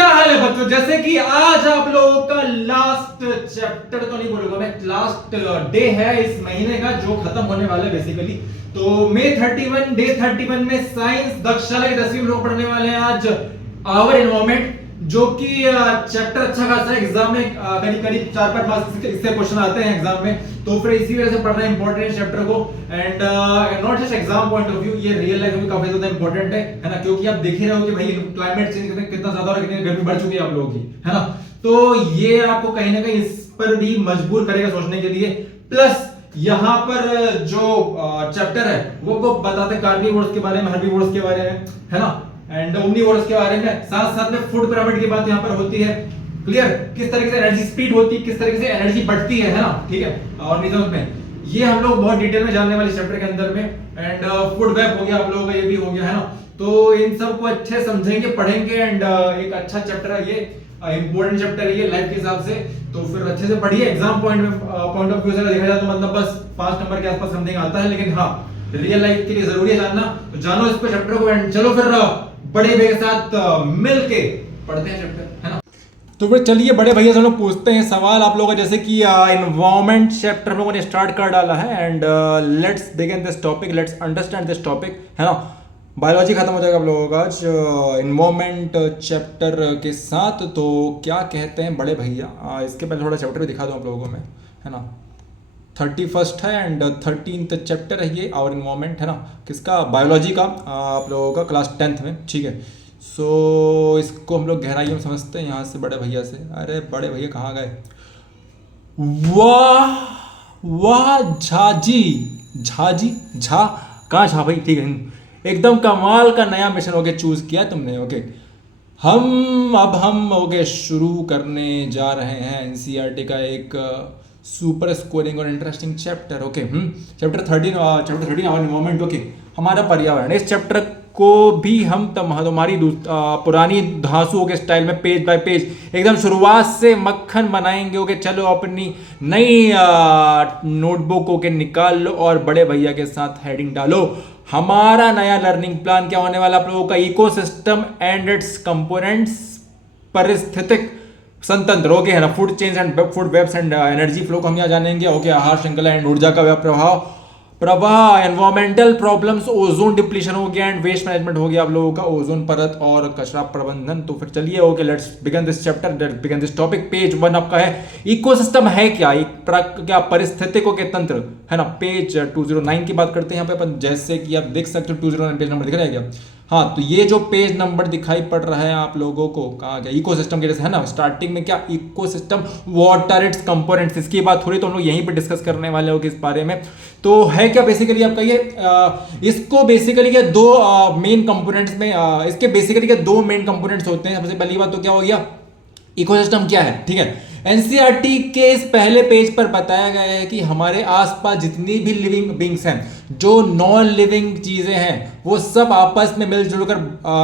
क्या हाल है बच्चों। जैसे कि आज आप लोगों का लास्ट चैप्टर तो नहीं बोलूंगा मैं, लास्ट डे है इस महीने का जो खत्म होने वाला है बेसिकली। तो मई 31 डे 31 में साइंस दक्षशाला के 10वीं लोग पढ़ने वाले हैं आज आवर एनवायरमेंट, जो कि चैप्टर अच्छा खासा एग्जाम में करीब करीब 4-5 मार्क्स इससे क्वेश्चन आते हैं एग्जाम में। तो फिर इसी वजह से पढ़ना इंपॉर्टेंट चैप्टर को, and not just exam point of view, ये रियल लाइफ में काफी ज्यादा इंपॉर्टेंट है ना, क्योंकि आप देख ही रहे हो कि भाई क्लाइमेट चेंज कितना ज्यादा और कितनी गर्मी बढ़ चुकी है आप लोगों की, है ना। तो ये आपको कहीं ना कहीं इस पर भी मजबूर करेगा सोचने के लिए। प्लस यहाँ पर जो चैप्टर है वो बताते हैं कार्निवोर्स के बारे में, हर्बीवोर्स के बारे में, है ना, एंड ओमनिवोर्स के बारे में। साथ साथ में फूड पिरामिड की बात यहाँ पर होती है। क्लियर, किस तरीके से एनर्जी स्पीड होती है, किस तरीके से एनर्जी बढ़ती है ना, ठीक है, ऑर्गेनिज्म में। ये हम लोग बहुत डिटेल में जानने वाले चैप्टर के अंदर में। एंड फूड वेब हो गया आप लोगों का, ये भी हो गया, है ना। तो इन सब को अच्छे समझेंगे, पढ़ेंगे, एंड एक अच्छा चैप्टर है ये, इंपॉर्टेंट चैप्टर है ये लाइफ के हिसाब से। तो फिर अच्छे से पढ़िए। एग्जाम पॉइंट ऑफ व्यू से देखा जाए तो मतलब बस 5 नंबर के आसपास समथिंग आता है, लेकिन हाँ रियल लाइफ के लिए जरूरी है जानना। तो जानो इस पर चैप्टर को, एंड चलो फिर बड़े भैया के साथ मिलके पढ़ते हैं चैप्टर, है ना। तो फिर चलिए बड़े भैया से हम लोग पूछते हैं सवाल आप लोगों का। जैसे कि एनवायरमेंट चैप्टर हम लोगों ने स्टार्ट कर डाला है, and let's begin this topic, let's understand this topic, है ना। बायोलॉजी खत्म हो जाएगा आप लोगों का आज एनवायरमेंट चैप्टर के साथ। तो क्या कहते हैं बड़े भैया, इसके पहले थोड़ा चैप्टर भी दिखा दूँ आप लोगों को मैं, है ना। 31 है एंड 13th चैप्टर है ये, और एनवायरमेंट, है ना, किसका, बायोलॉजी का, आप लोगों का क्लास 10th में, ठीक है। सो इसको हम लोग गहराई में समझते हैं यहाँ से बड़े भैया से। अरे बड़े भैया कहाँ गए, वाह वाह झाजी, झाजी झा कहाँ झा भाई, ठीक है, एकदम कमाल का नया मिशन ओके चूज किया तुमने। ओके हम ओके शुरू करने जा रहे हैं एनसीईआरटी का एक सुपर स्कोरिंग और interesting chapter. Okay chapter 13 our environment. Okay हमारा पर्यावरण। इस चैप्टर को भी हम तुम्हारी पुरानी धांसुओं के स्टाइल में पेज बाय पेज एकदम शुरुआत से मक्खन बनाएंगे। ओके चलो अपनी नई नोटबुक ओके निकाल लो और बड़े भैया के साथ हेडिंग डालो। हमारा नया लर्निंग प्लान क्या होने वाला आप लोगों का, इकोसिस्टम एंड इट्स कंपोनेंट्स, पारिस्थितिक संतंत्र, ओके, है ना, food chains and food webs and energy flow को हम यहाँ जानेंगे। ओके आहार श्रृंखला एंड ऊर्जा का प्रवाह, एनवायरमेंटल प्रॉब्लम्स, ओजोन डिप्लीशन हो गया, एंड वेस्ट मैनेजमेंट हो गया आप लोगों का, ओजोन परत और कचरा प्रबंधन। तो फिर चलिए okay let's begin this chapter, let's begin this topic. Page 1 आपका है इकोसिस्टम है क्या, क्या परिस्थितिकों के तंत्र, है ना। पेज 209 की बात करते हैं यहाँ पे अपन, जैसे कि आप देख सकते हो 209 पेज नंबर दिख रहा है क्या। हाँ तो ये जो पेज नंबर दिखाई पड़ रहा है आप लोगों को, कहा गया इकोसिस्टम के जैसे, है ना, स्टार्टिंग में क्या, ecosystem what are its components, इसकी बात थोड़ी तो हम लोग यहीं पे डिस्कस करने वाले होंगे इस बारे में। तो है क्या बेसिकली आपका ये, इसको बेसिकली क्या दो मेन कंपोनेंट्स में, इसके बेसिकली क्या दो मेन कंपोनेंट्स होते हैं। सबसे पहली बात तो क्या हो गया, इकोसिस्टम क्या है, ठीक है। एनसीईआरटी के इस पहले पेज पर बताया गया है कि हमारे आसपास जितनी भी लिविंग बींग्स हैं, जो नॉन लिविंग चीजें हैं, वो सब आपस में मिलजुल कर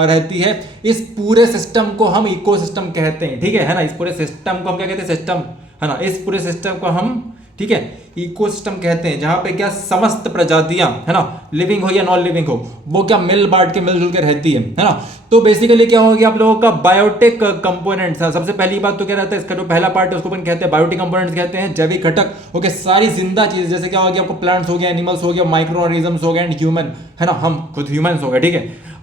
रहती है। इस पूरे सिस्टम को हम इकोसिस्टम कहते हैं, ठीक है ना। इस पूरे सिस्टम को हम क्या कहते हैं, सिस्टम, है ना। इस पूरे सिस्टम को हम, ठीक है, इकोसिस्टम कहते हैं, जहां पे क्या समस्त प्रजातियां, है ना, लिविंग हो या नॉन लिविंग हो, वो क्या मिल बांट के मिलजुल के रहती है ना। तो बेसिकली क्या हो गया आप लोगों का बायोटिक कंपोनेंट्स। सबसे पहली बात तो क्या रहता है, इसका जो पहला पार्ट है उसको अपन कहते हैं बायोटिक कंपोनेंट्स कहते हैं, जैविक घटक। ओके सारी जिंदा चीज, जैसे क्या हो गया आपको, प्लांट्स हो गया, एनिमल्स हो गया, माइक्रो ऑर्गेनिजम्स हो गए, एंड ह्यूमन, है ना, हम खुद ह्यूमंस हो गए, ठीक है।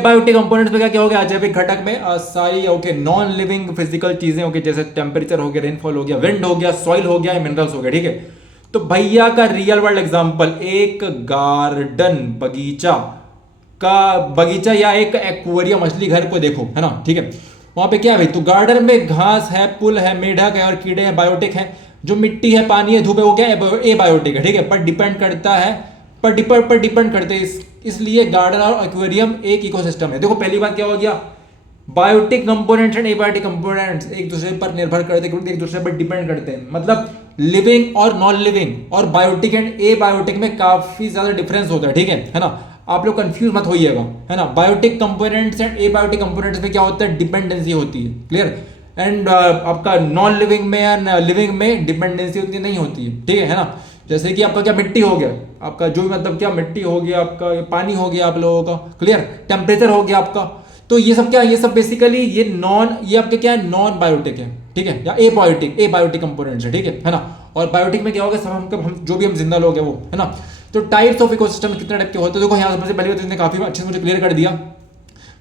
बायोटिक कंपोनेंट्स में क्या हो गया, जैविक घटक में सारी ओके नॉन लिविंग फिजिकल चीजें, ओके, जैसे टेम्परेचर हो गया, रेनफॉल हो गया, विंड हो गया, सॉइल हो गया, मिनरल्स हो गया, ठीक है। तो भैया का रियल वर्ल्ड एग्जांपल, एक गार्डन बगीचा या एक एक्वेरियम मछली घर को देखो, है ना, ठीक है। वहां पे क्या है भाई, तो गार्डन में घास है, पुल है, मेढक है और कीड़े हैं, बायोटिक है। जो मिट्टी है, पानी है, धूप है, वो क्या है, ए बायोटिक है, ठीक है। पर डिपेंड करता है, पर डिपेंड करते हैं, इसलिए गार्डन और एक्वेरियम एक इकोसिस्टम है। देखो पहली बात क्या हो गया, biotic components and abiotic components एक दूसरे पर निर्भर करते हैं, एक दूसरे पर डिपेंड करते हैं। मतलब लिविंग और नॉन लिविंग और बायोटिक एंड एबायोटिक में काफी ज्यादा डिफरेंस होता है, ठीक है ना। आप लोग कंफ्यूज मत होइएगा, है ना। Biotic components and abiotic components में क्या होता है, डिपेंडेंसी होती है, क्लियर। एंड आपका नॉन लिविंग में या लिविंग में डिपेंडेंसी उतनी नहीं होती है, ठीक है ना। जैसे कि आपका क्या मिट्टी हो गया, आपका जो मतलब क्या मिट्टी हो गया, आपका पानी हो गया आप लोगों का, क्लियर, टेम्परेचर हो गया आपका, तो ये सब क्या है, ये सब बेसिकली ये आपके क्या है, नॉन बायोटिक है, ठीक है, या ए बायोटिक कंपोनेंट्स है, ठीक है ना। और बायोटिक में क्या होगा, सब हम जो भी हम जिंदा लोग हैं वो, है ना। तो टाइप्स ऑफ इकोसिस्टम कितने टाइप के होते हैं, देखो यहाँ सबसे पहले तो इसने काफी अच्छे से मुझे क्लियर कर दिया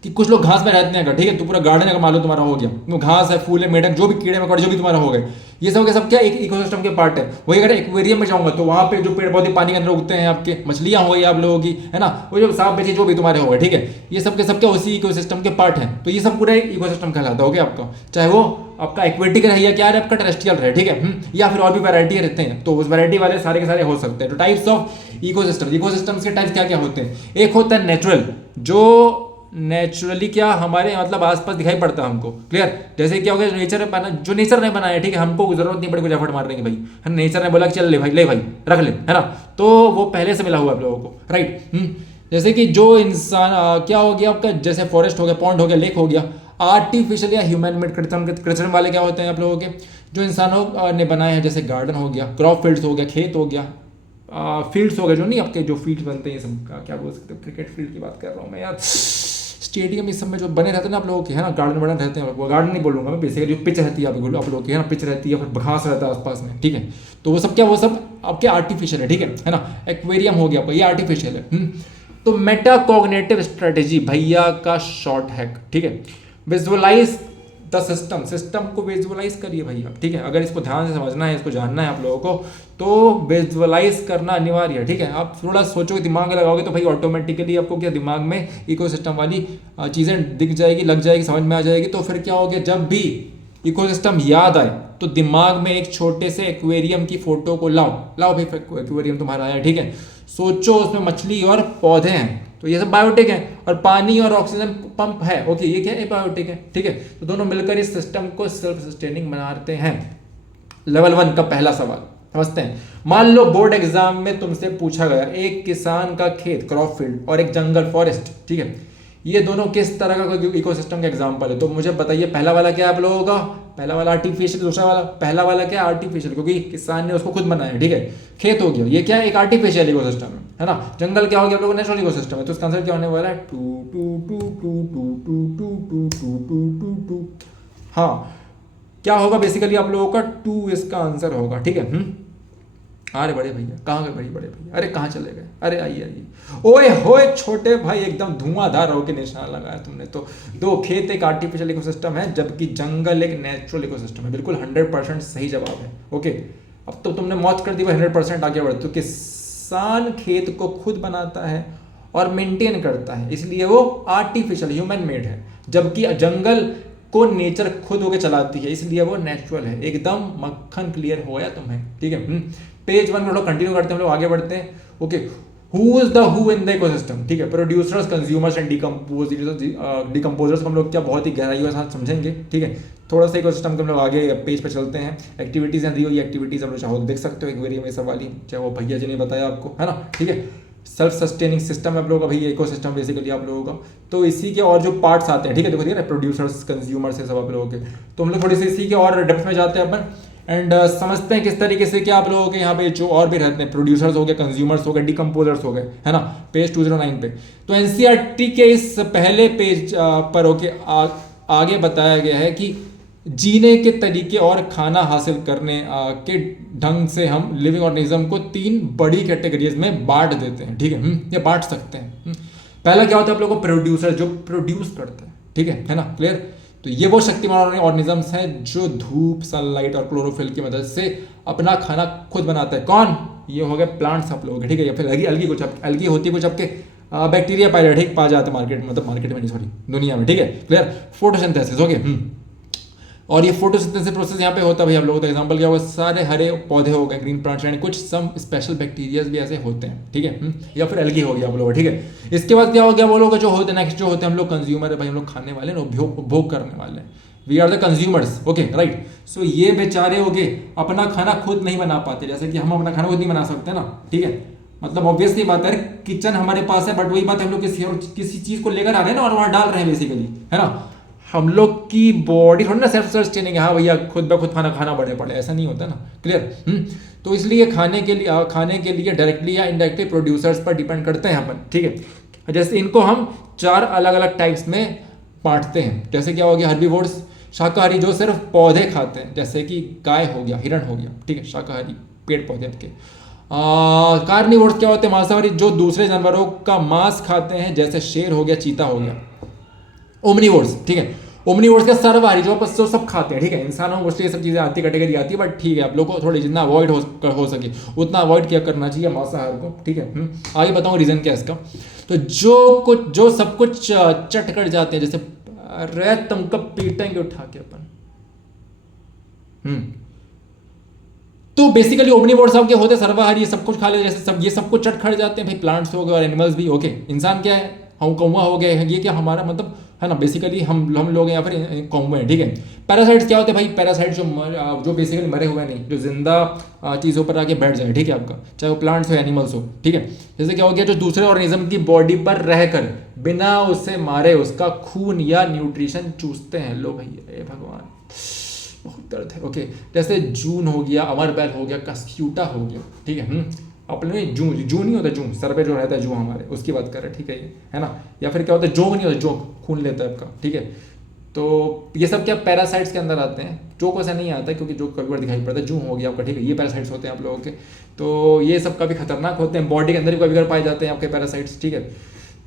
कि कुछ लोग घास में रहते हैं, ठीक है, तो पूरा गार्डन अगर मान लो तुम्हारा हो गया, तो घास है, फूल है, मेढक, जो भी कीड़े मकोड़े जो भी तुम्हारा हो गए, ये सब के सब क्या एक इकोसिस्टम के पार्ट है। वही अगर एक्वेरियम में जाऊंगा तो वहां पे जो पेड़ पौधे पानी के अंदर उगते हैं, आपके मछलियां हो गई आप लोगों की, है ना, वो जो सांप बेची जो भी तुम्हारे हो गए, ठीक है, ये सब के सब क्या उसी इकोसिस्टम के पार्ट है। तो ये सब पूरा एक इकोसिस्टम कहलाता है, ओके, आपका चाहे वो आपका एक्वेटिक रहे या क्या रहे, आपका टेरेस्ट्रियल रहे, ठीक है, या फिर और भी वैरायटी रहते हैं, तो उस वैरायटी वाले सारे के सारे हो सकते हैं। तो टाइप्स ऑफ इकोसिस्टम्स के टाइप्स क्या क्या होते हैं, एक होता है नेचुरल, जो नेचुरली क्या हमारे मतलब आसपास दिखाई पड़ता है हमको, क्लियर, जैसे क्या हो गया नेचर बना, जो नेचर ने बनाया, ठीक है, हमको जरूरत नहीं पड़ी कुछ एफर्ट मारने की, भाई है, नेचर ने बोला कि चल ले भाई रख ले, है ना, तो वो पहले से मिला हुआ आप लोगों को, राइट। जैसे कि जो इंसान क्या हो गया आपका, जैसे फॉरेस्ट हो गया, पॉन्ड हो गया, लेक हो गया, आर्टिफिशियल या ह्यूमन मेड कृत्रिम वाले क्या होते हैं आप लोगों के, जो इंसानों ने बनाए हैं, जैसे गार्डन हो गया, क्रॉप फील्ड्स हो गया, खेत हो गया, फील्ड्स हो गए, जो नहीं आपके जो फील्ड बनते हैं, ये सब क्या बोल सकते हो, क्रिकेट फील्ड की बात कर रहा हूँ मैं यार, स्टेडियम इस सब में जो बने रहते हैं ना आप लोगों के, है ना, गार्डन वार्डन रहते हैं, वो गार्डन नहीं बोलूँगा मैं, बेसिकली जो पिच रहती है आप लोगों की, है ना, पिच रहती है, फिर घास रहता है आसपास में, ठीक है, तो वो सब क्या, वो सब आपके आर्टिफिशियल है, ठीक है ना। एक्वेरियम हो गया आपका, ये आर्टिफिशियल है। तो मेटाकॉग्निटिव स्ट्रेटेजी भैया का शॉर्ट हैक, ठीक है, विजुअलाइज द सिस्टम को विजुअलाइज करिए भैया, ठीक है, अगर इसको ध्यान से समझना है, इसको जानना है आप लोगों को, तो विजुअलाइज करना अनिवार्य है, ठीक है। आप थोड़ा सोचोगे, दिमाग लगाओगे तो भाई ऑटोमेटिकली आपको क्या दिमाग में इकोसिस्टम वाली चीज़ें दिख जाएगी, लग जाएगी, समझ में आ जाएगी। तो फिर क्या हो गया, जब भी इकोसिस्टम याद आए तो दिमाग में एक छोटे से एक्वेरियम की फोटो को लाओ भाई, एक्वेरियम तुम्हारा आया, ठीक है, सोचो उसमें मछली और पौधे हैं, तो ये सब बायोटिक है, और पानी और ऑक्सीजन पंप है, ओके, ये क्या है, बायोटिक है, ठीक है। तो दोनों मिलकर इस सिस्टम को सेल्फ सस्टेनिंग बनाते हैं। लेवल 1 का पहला सवाल समझते हैं। मान लो बोर्ड एग्जाम में तुमसे पूछा गया, एक किसान का खेत क्रॉप फील्ड और एक जंगल फॉरेस्ट, ठीक है, ये दोनों किस तरह का इकोसिस्टम का एग्जांपल है, तो मुझे बताइए पहला वाला क्या आप लोगों का, पहला वाला आर्टिफिशियल, दूसरा वाला, पहला वाला क्या आर्टिफिशियल, क्योंकि किसान ने उसको खुद बनाया, ठीक है, खेत हो गया, ये क्या है, एक आर्टिफिशियल इकोसिस्टम है ना। जंगल क्या हो गया आप लोगों का, नेचुरल इकोसिस्टम है, तो इसका आंसर क्या होने वाला है, टू टू टू टू टू टू टू टू टू टू टू टू, हाँ, क्या होगा बेसिकली आप लोगों का 2 इसका आंसर होगा, ठीक है। अरे बड़े भैया कहाँ गए, बड़े भैया, अरे कहाँ चले गए, अरे आइए, ओए होए छोटे भाई, एकदम धुआंधार होके निशान लगाया तुमने। तो दो खेत एक आर्टिफिशियल इकोसिस्टम है, जबकि जंगल एक नेचुरल इकोसिस्टम है, बिल्कुल 100% सही जवाब है, ओके। अब तो तुमने मौज कर दी, 100% आगे बढ़, तो किसान खेत को खुद बनाता है और मेंटेन करता है, इसलिए वो आर्टिफिशियल ह्यूमन मेड है, जबकि जंगल को नेचर खुद होके चलाती है, इसलिए वो नेचुरल है। एकदम मक्खन क्लियर हो गया तुम्हें, ठीक है। पेज 1 में लोग कंटिन्यू करते हैं, हम लोग आगे बढ़ते हैं, okay. Who is the who in the ecosystem, ठीक है, प्रोड्यूसर्स, कंज्यूमर्स एंड डिकम्पोजर्स को हम लोग क्या बहुत ही गहराई के साथ समझेंगे, ठीक है। थोड़ा सा इकोसिस्टम के हम लोग आगे पेज पे चलते हैं। एक्टिविटीज हैं दी हुई, एक्टिविटीज हम लोग चाहो देख सकते हो, एक्वेरियम में सब वाली, चाहे वो भैया जी ने बताया आपको, है ना, ठीक है। सेल्फ सस्टेनिंग सिस्टम है आप लोगों का, भाई इकोसिस्टम बेसिकली आप लोगों का। तो इसी के और जो पार्ट्स आते हैं, ठीक है, देखो ठीक है, प्रोड्यूसर्स, कंज्यूमर्स है सब आप लोगों के। तो हम लोग थोड़ी सी इसी के और डेप्थ में जाते हैं अपन, एंड समझते हैं किस तरीके से क्या आप लोगों के यहाँ पे जो और भी रहते हैं, प्रोड्यूसर्स हो गए, कंज्यूमर्स हो गए, डिकम्पोजर्स हो गए, है ना, पेज 209 पे। तो एनसीईआरटी के इस पहले पेज पर होके आगे बताया गया है कि जीने के तरीके और खाना हासिल करने के ढंग से हम लिविंग ऑर्गेनिज्म को 3 बड़ी कैटेगरीज में बांट देते हैं, ठीक है, ये बांट सकते हैं। पहला क्या होता है आप लोगों को, प्रोड्यूसर, जो प्रोड्यूस करते हैं, ठीक है ना, क्लियर। तो ये वो शक्तिमान ऑर्गेनिजम्स हैं जो धूप, सनलाइट और क्लोरोफिल की मदद से अपना खाना खुद बनाता है। कौन, ये हो गए प्लांट्स आप लोगों के, ठीक है, या फिर अलगी कुछ अलगी होती है कुछ आपके बैक्टीरिया पायरेटिक पा जाते हैं मार्केट में, मतलब मार्केट में नहीं, सॉरी, दुनिया में, ठीक है, क्लियर। Photosynthesis, okay. और ये फोटोसिंथेसिस प्रोसेस यहाँ पे होता है भाई आप लोगों का एग्जांपल क्या होगा, सारे हरे पौधे हो गए, ग्रीन प्लांट्स, एंड कुछ सम स्पेशल बैक्टीरियाज भी ऐसे होते हैं, ठीक है, या फिर एल्गी हो गया आप लोग, ठीक है। इसके बाद क्या हो गया, वो लोग जो होते हैं नेक्स्ट जो होते हैं हम लोग कंज्यूमर है भाई, हम लोग खाने वाले हैं, उपभोग करने वाले हैं, we are the consumers, okay, right. So ये बेचारे हो गए अपना खाना खुद नहीं बना पाते, जैसे कि हम अपना खाना खुद नहीं बना सकते ना, ठीक है, मतलब ऑब्वियसली बात है, किचन हमारे पास है, बट वही बात हम लोग किसी चीज को लेकर आ रहे हैं ना, और वहां डाल रहे हैं बेसिकली, है ना। हम लोग की बॉडी थोड़ी ना सेल्फ सस्टेनिंग है, हाँ भैया खुद ब खुद खाना बड़े पड़े, ऐसा नहीं होता ना, क्लियर। तो इसलिए खाने के लिए डायरेक्टली या इनडायरेक्टली प्रोड्यूसर्स पर डिपेंड करते हैं अपन, ठीक है। जैसे इनको हम 4 अलग अलग टाइप्स में बांटते हैं। जैसे क्या हो गया, हर्बीवोर्स शाकाहारी जो सिर्फ पौधे खाते हैं, जैसे कि गाय हो गया, हिरण हो गया, ठीक है, शाकाहारी पेड़ पौधे आपके। कार्निवोर्स क्या होते हैं, मांसाहारी जो दूसरे जानवरों का मांस खाते हैं, जैसे शेर हो गया, चीता हो गया। ओमनीवोर्स, ठीक है, ओमनीवोर्स का सर्वहारी जो बस जो सब खाते हैं, ठीक है, इंसानों में मोस्टली ये सब चीज़ें आती कैटेगरी आती है, बट ठीक है आप लोग को थोड़ी जितना अवॉइड हो सके उतना अवॉइड क्या करना चाहिए मांसाहार को, ठीक है। आगे बताऊँ रीज़न क्या है इसका। तो जो सब कुछ चट कर जाते हैं, जैसे अरे तुमको पीटेंगे उठा के अपन। तो बेसिकली ओमनीवोर्स आपके होते सर्वाहारी, ये सब कुछ खा ले, जैसे सब ये सब कुछ चट खड़ जाते हैं भाई, प्लांट्स हो गए और एनिमल्स भी। ओके, इंसान क्या है, हम कौवा हो गए, ये क्या हमारा मतलब है ना, बेसिकली हम लोग हैं या फिर कौवे हैं, ठीक है। पैरासाइट्स क्या होते हैं भाई, पैरासाइट जो बेसिकली मरे हुए नहीं, जो जिंदा चीज़ों पर आके बैठ जाए, ठीक है आपका, चाहे वो प्लांट्स हो एनिमल्स हो, ठीक है। जैसे क्या हो गया, जो दूसरे ऑर्गेनिज्म की बॉडी पर रहकर बिना उसे मारे उसका खून या न्यूट्रिशन चूसते हैं। लो भैया, ए भगवान, बहुत दर्द है। ओके, जैसे जून हो गया, अमरबेल हो गया, कस्क्यूटा हो गया, ठीक है। अपने जू नहीं होता, जू सर पे जो रहता है जू हमारे, उसकी बात कर रहे हैं, ठीक है, ये है ना। या फिर क्या होता है, जोंक नहीं होता, जोंक खून लेता है आपका, ठीक है। तो ये सब क्या पैरासाइट्स के अंदर आते हैं। जोक वैसा नहीं आता है क्योंकि जोक कभी बार दिखाई पड़ता है, जू हो गया आपका, ठीक है, ये पैरासाइट्स होते हैं आप लोगों के। तो ये सब काफ़ी खतरनाक होते हैं, बॉडी के अंदर भी कभी कभी पाए जाते हैं आपके पैरासाइट्स, ठीक है।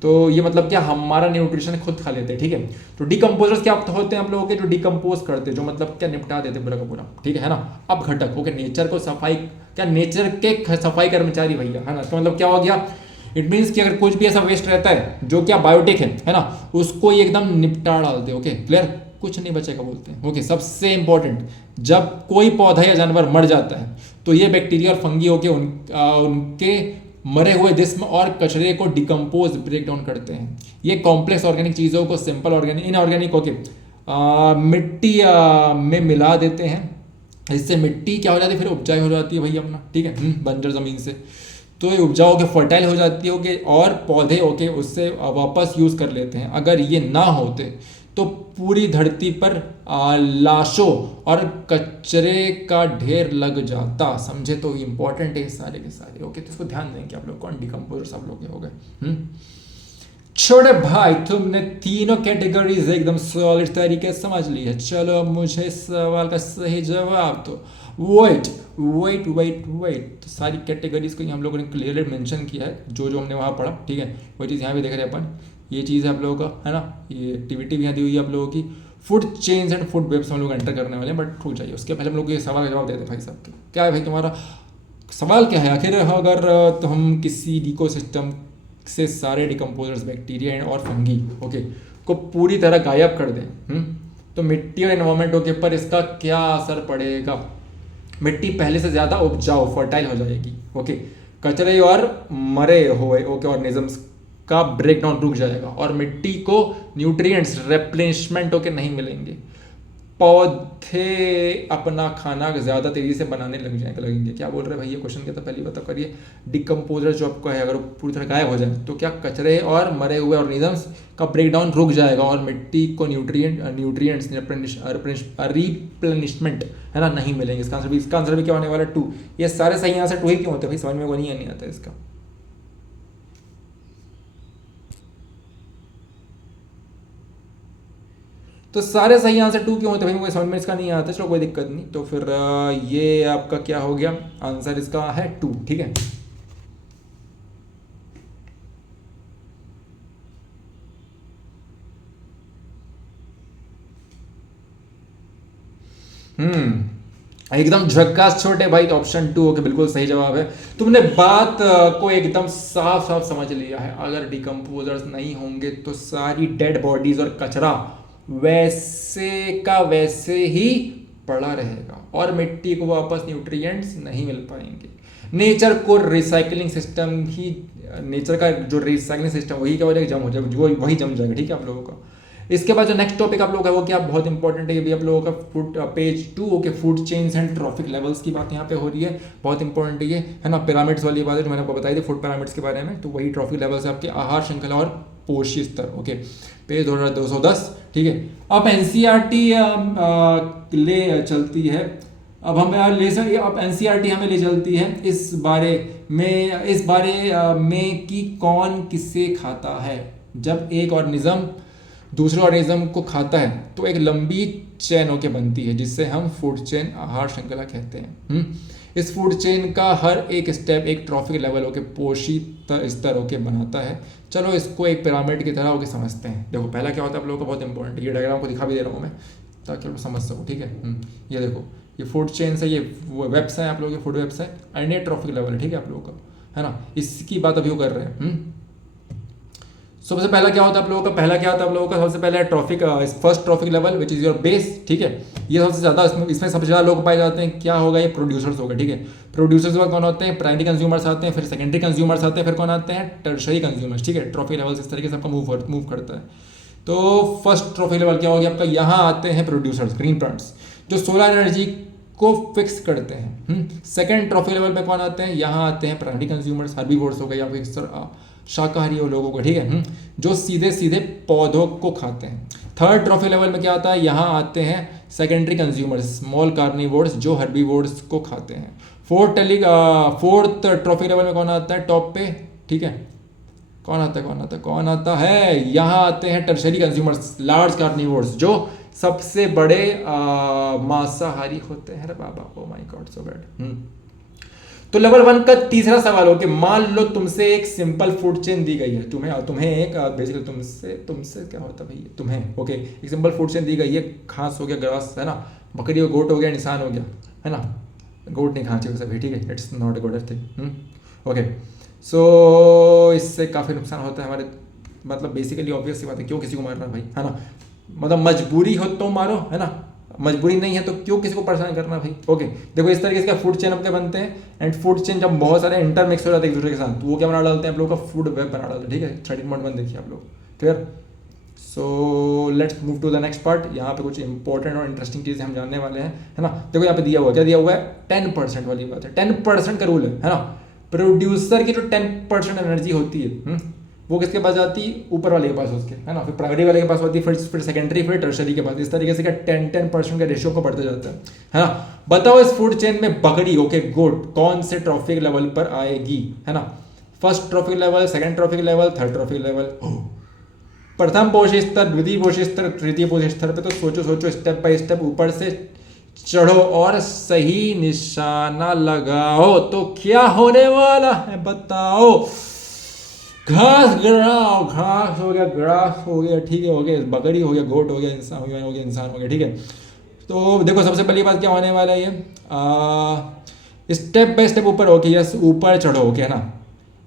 तो ये मतलब क्या, हमारा न्यूट्रिशन खुद खा लेते हैं, ठीक है। तो डिकम्पोजर्स क्या होते हैं आप लोगों के, जो डिकम्पोज करते हैं, जो मतलब क्या निपटा देते हैं पूरा का पूरा, ठीक है ना। अब घटक, ओके, नेचर को सफाई, क्या नेचर के सफाई कर्मचारी भैया, है ना। तो मतलब क्या हो गया, इट मीन्स कि अगर कुछ भी ऐसा वेस्ट रहता है जो क्या बायोटिक है ना, उसको ये एकदम निपटा डालते हैं। ओके, क्लियर, कुछ नहीं बचेगा बोलते हैं। ओके, सबसे इंपॉर्टेंट, जब कोई पौधा या जानवर मर जाता है तो ये बैक्टीरिया और फंगी होके उनके मरे हुए जिस्म और कचरे को डिकम्पोज, ब्रेक डाउन करते हैं। ये कॉम्प्लेक्स ऑर्गेनिक चीज़ों को सिंपल ऑर्गेनिक, इनऑर्गेनिक ओके मिट्टी में मिला देते हैं। इससे मिट्टी क्या हो जाती है, फिर उपजाऊ हो जाती है भैया अपना, ठीक है, बंजर ज़मीन से। तो ये उपजाऊ के फर्टाइल हो जाती है, ओके, और पौधे ओके उससे वापस यूज़ कर लेते हैं। अगर ये ना होते तो पूरी धरती पर लाशों और कचरे का ढेर लग जाता, समझे। तो इंपॉर्टेंट है सारे के सारे, ओके। तो इसको ध्यान देंगे आप लोग, कौन डिकम्पोजर सब लोग हो गए। छोटे भाई, तुमने तीनों कैटेगरीज एकदम सॉलिड तरीके से समझ ली है। चलो अब मुझे सवाल का सही जवाब दो। वेट वेट वेट वेट, तो सारी कैटेगरीज को हम लोगों ने क्लियरली मेंशन किया है, जो जो हमने वहाँ पढ़ा, ठीक है। वही चीज़ यहाँ भी देख रहे हैं अपन, ये चीज़ है आप लोगों का, है ना। ये एक्टिविटी भी यहाँ दी हुई है आप लोगों की। Food chains and food webs हम लोग एंटर करने वाले हैं, बट रुक जाइए, उसके पहले हम लोग ये सवाल का जवाब देते हैं भाई साहब। क्या है भाई तुम्हारा सवाल, क्या है आखिर। अगर तो हम किसी इकोसिस्टम से सारे डिकम्पोजर्स, बैक्टीरिया और फंगी, ओके, को पूरी तरह गायब कर दें, तो मिट्टी और एनवायरनमेंट के ऊपर इसका क्या असर पड़ेगा। मिट्टी पहले से ज़्यादा उपजाऊ, फर्टाइल हो जाएगी, ओके। कचरे और मरे हुए ओके ऑर्गेनिजम्स का ब्रेकडाउन रुक जाएगा और मिट्टी को न्यूट्रिएंट्स, रेप्लेनिशमेंट ओके नहीं मिलेंगे। पौधे अपना खाना ज़्यादा तेज़ी से बनाने लगेंगे। क्या बोल रहे हैं भाई, ये क्वेश्चन क्या था पहले बता करिए। डिकम्पोजर जो आपका है अगर पूरी तरह गायब हो जाए तो क्या कचरे और मरे हुए ऑर्गेनिजम्स का ब्रेकडाउन रुक जाएगा और मिट्टी को न्यूट्रिएंट्स रिप्लेनिशमेंट है ना नहीं मिलेंगे। इसका आंसर भी क्या होने वाला है, 2। ये सारे सही आंसर 2 ही क्यों होते हैं भाई, समझ में वो नहीं आता इसका। तो सारे सही आंसर 2 क्यों होते हैं भाई, मुझे समझ में इसका नहीं आता। चलो कोई दिक्कत नहीं, तो फिर ये आपका क्या हो गया, आंसर इसका है 2, ठीक है। एकदम झक्कास छोटे भाई, तो ऑप्शन 2 ओके बिल्कुल सही जवाब है। तुमने बात को एकदम साफ साफ समझ लिया है। अगर डिकम्पोजर्स नहीं होंगे तो सारी डेड बॉडीज और कचरा वैसे का वैसे ही पड़ा रहेगा और मिट्टी को वापस न्यूट्रिएंट्स नहीं मिल पाएंगे। नेचर को रिसाइकलिंग सिस्टम ही, नेचर का जो रिसाइकलिंग सिस्टम वही क्या हो जाएगा, जम हो जाएगा, वही जम जाएगा, ठीक है आप लोगों का। इसके बाद जो नेक्स्ट टॉपिक आप लोग है वो क्या बहुत इंपॉर्टेंट है, ये भी आप लोगों का food page 2 okay, food chains and trophic levels की बात यहाँ पे हो रही है। बहुत इंपॉर्टेंट है ये, है ना। पिरामिड्स वाली बात है जो मैंने आपको बताई थी फूड पिरामिड्स के बारे में, तो वही ट्रॉफिक लेवल्स है आपके आहार श्रृंखला और पोषी स्तर, ओके, पेज 2210, ठीक है। अब एनसीईआरटी ले चलती है, अब एनसीईआरटी हमें ले चलती है इस बारे में कि कौन किसे खाता है। जब एक ऑर्गेनिज्म दूसरे ऑर्गेनिज्म को खाता है तो एक लंबी चेन होके बनती है जिससे हम फूड चेन आहार श्रृंखला कहते हैं। इस फूड चेन का हर एक स्टेप एक ट्रॉफिक लेवल होके पोषित स्तर होके बनाता है। चलो इसको एक पिरामिड की तरह होके समझते हैं। देखो पहला क्या होता है आप लोगों का बहुत इंपॉर्टेंट, ये डायग्राम को दिखा भी दे रहा हूँ मैं ताकि आप समझ सको, ठीक है। ये देखो ये फूड चेन है, ये वेब्स है आप लोगों के, फूड वेब्स है एंड ये ट्रॉफिक लेवल है, ठीक है आप लोगों का, है ना। इसकी बात अभी वो कर रहे हैं। सबसे पहला क्या होता है आप लोगों का, पहला क्या होता है आप लोगों का, सबसे पहले trophic first trophic level which is your base, ठीक है। ये सबसे ज़्यादा इसमें सबसे ज़्यादा लोग पाए जाते हैं। क्या होगा, ये प्रोड्यूसर्स होगा, ठीक है। प्रोड्यूसर्स के बाद कौन होते हैं, प्राइमरी कंज्यूमर्स आते हैं, फिर सेकेंडरी कंज्यूमर्स आते हैं, फिर कौन आते हैं, टर्शरी कंज्यूमर्स, ठीक है। ट्रॉफिक लेवल इस तरीके से आपका मूव करता है। तो फर्स्ट ट्रॉफिक लेवल क्या हो गया आपका, यहाँ आते हैं प्रोड्यूसर्स, ग्रीन प्लांट्स, जो सोलर एनर्जी को फिक्स करते हैं। सेकेंड ट्रॉफिक लेवल पे कौन आते हैं, यहाँ आते हैं प्राइमरी कंज्यूमर्स, हर्बीवोर्स हो गए या फिर शाकाहारी लोगों को, ठीक है, जो सीधे सीधे पौधों को खाते हैं। थर्ड ट्रॉफिक लेवल में क्या आता है, यहाँ आते हैं सेकेंडरी कंज्यूमर्स, स्मॉल कार्निवोर्स, जो हर्बीवोर्स को खाते हैं। फोर्थ ट्रॉफिक लेवल में कौन आता है टॉप पे, ठीक है, कौन आता है, यहाँ आते हैं टर्शरी कंज्यूमर्स, लार्ज कार्निवोर्स, जो सबसे बड़े मांसाहारी होते हैं। अरे बाबा, oh my God so bad. तो लेवल 1 का तीसरा सवाल हो कि मान लो तुमसे एक सिंपल फूड चेन दी गई है, तुम्हें एक बेसिकली तुमसे क्या होता है भाई, तुम्हें ओके एक सिंपल फूड चेन दी गई है। घास हो गया, ग्रास है ना, बकरी हो, गोट हो गया, इंसान हो गया, है ना। गोट नहीं खाना चाहिए सभी, ठीक है, it's not a good thing. Okay so इससे काफ़ी नुकसान होता है हमारे, मतलब बेसिकली ऑब्वियस सी बात है, क्यों किसी को मारना भाई, है ना। मतलब मजबूरी हो तो मारो, है ना, मजबूरी नहीं है तो क्यों किसी को परेशान करना भाई। ओके देखो इस तरीके से क्या फूड चेन अपने बनते हैं। एंड फूड चेन जब बहुत सारे इंटरमिक्स हो जाते हैं एक दूसरे के साथ, तो वो क्या बना डालते हैं आप लोगों का, फूड वेब बना डालते हैं, ठीक है। 13.1 देखिए आप लोग, clear. So let's move to the next part. यहाँ पे कुछ इंपॉर्टेंट और इंटरेस्टिंग चीज़ें हम जानने वाले हैं, है ना। देखो यहाँ पे दिया हुआ क्या दिया हुआ है, 10% वाली बात है, 10% का रूल है ना। प्रोड्यूसर की जो 10% एनर्जी होती है वो किसके पास जाती है, ऊपर वाले के पास उसके, है ना। फिर प्राइमरी वाले के पास होती है, फिर सेकेंडरी, फिर टर्शरी के पास। इस तरीके से क्या 10% का रेशियो को बढ़ता जाता है ना। बताओ इस फूड चेन में बकरी ओके गोट कौन से ट्रॉफिक लेवल पर आएगी, है ना। First trophic level, second trophic level, third trophic level, प्रथम पोषी स्तर, द्वितीय पोषी स्तर, तृतीय पोषी स्तर पे। तो सोचो स्टेप बाय स्टेप ऊपर से चढ़ो और सही निशाना लगाओ। तो क्या होने वाला है बताओ, घास हो गया, ग्रास हो गया, ठीक है, हो गया बकरी हो गया, गोट हो गया, इंसान हो गया, ठीक है। तो देखो सबसे पहली बात क्या होने वाला है, ये स्टेप बाय स्टेप ऊपर ओके, यस ऊपर चढ़ो ओके, है ना,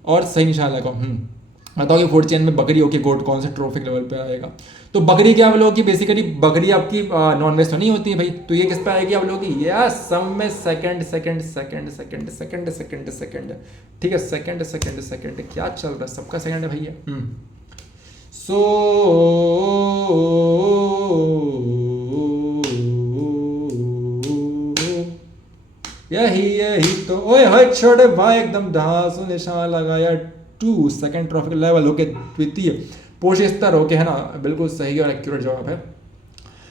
और सही निशान लगाओ। बताओ कि फूड चेन में बकरी हो कि गोट कौन से ट्रॉफिक लेवल पे आएगा। तो बकरी क्या आप लोगों की, बेसिकली बकरी आपकी नॉन वेज तो नहीं होती है भाई, तो ये किस पे आएगी आप लोगों की, या सम में सेकंड, ठीक है, सेकंड क्या चल रहा है, सबका सेकंड है भैया। सो यही तो, ओए होए छोटे भाई एकदम धांसू निशान लगाया। 2 सेकंड ट्रॉफिक लेवल ओके, द्वितीय पोषी स्तर ओके, है ना, बिल्कुल सही और एक्यूरेट जवाब है।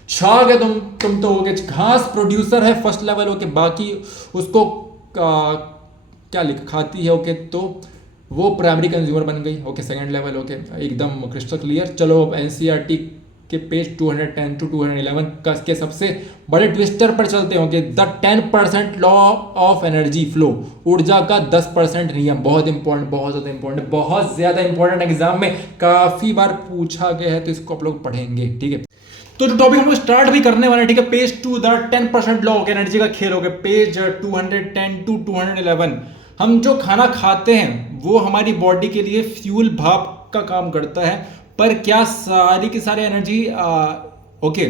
छाग है तुम तो ओके, घास प्रोड्यूसर है फर्स्ट लेवल ओके, बाकी उसको क्या लिख खाती है ओके, तो वो प्राइमरी कंज्यूमर बन गई ओके, सेकंड लेवल ओके, एकदम क्रिस्टल क्लियर। चलो अब एनसीईआरटी के पेज 210 टू 211 का के सबसे बड़े ट्विस्टर पर चलते होंगे, the 10% law of energy flow, ऊर्जा का 10% नियम। बहुत इंपॉर्टेंट, बहुत ज्यादा इंपॉर्टेंट, एग्जाम में काफी बार पूछा गया है, तो इसको आप लोग पढ़ेंगे, ठीक है। तो जो टॉपिक हम लोग स्टार्ट भी करने वाले हैं, ठीक है, page 2 the 10% law of energy का खेल हो गया, पेज 210 टू 211। हम जो खाना खाते हैं वो हमारी बॉडी के लिए फ्यूल भाप का काम करता है, पर क्या सारी की सारी एनर्जी ओके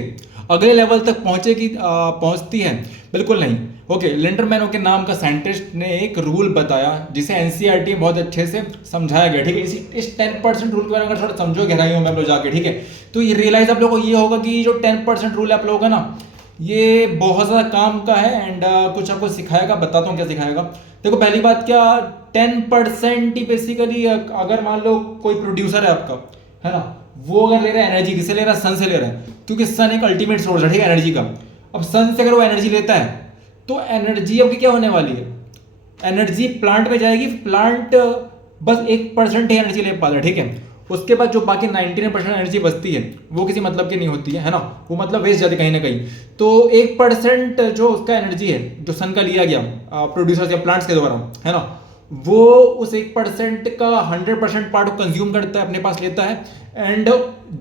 अगले लेवल तक पहुंचती है, बिल्कुल नहीं ओके। लिंडरमैन के नाम का साइंटिस्ट ने एक रूल बताया जिसे एनसीईआरटी में बहुत अच्छे से समझाया गया, ठीक है। इस 10% रूल के बारे में अगर थोड़ा समझो गहराइयों में आप लोग जाके, ठीक है, तो ये रियलाइज आप लोगों को ये होगा कि जो 10% रूल है आप लोगों का ना, ये बहुत ज़्यादा काम का है। एंड कुछ आपको सिखाएगा, बताता हूँ क्या सिखाएगा। देखो पहली बात, क्या 10% ही बेसिकली, अगर मान लो कोई प्रोड्यूसर है आपका, है ना, वो अगर ले रहा है एनर्जी, किसे ले रहा है, सन से ले रहा है, क्योंकि सन एक अल्टीमेट सोर्स है, ठीक है, एनर्जी का। अब सन से अगर वो एनर्जी लेता है तो एनर्जी अब क्या होने वाली है, एनर्जी प्लांट में जाएगी, प्लांट बस 1% ही एनर्जी ले पाता है, ठीक है। उसके बाद जो बाकी 99% एनर्जी बचती है वो किसी मतलब की नहीं होती है ना, वो मतलब वेस्ट जाती है कहीं ना कहीं। तो 1% जो उसका एनर्जी है जो सन का लिया गया प्रोड्यूसर्स या प्लांट्स के द्वारा, है ना, वो उस 1% का 100% पार्ट कंज्यूम करता है, अपने पास लेता है। एंड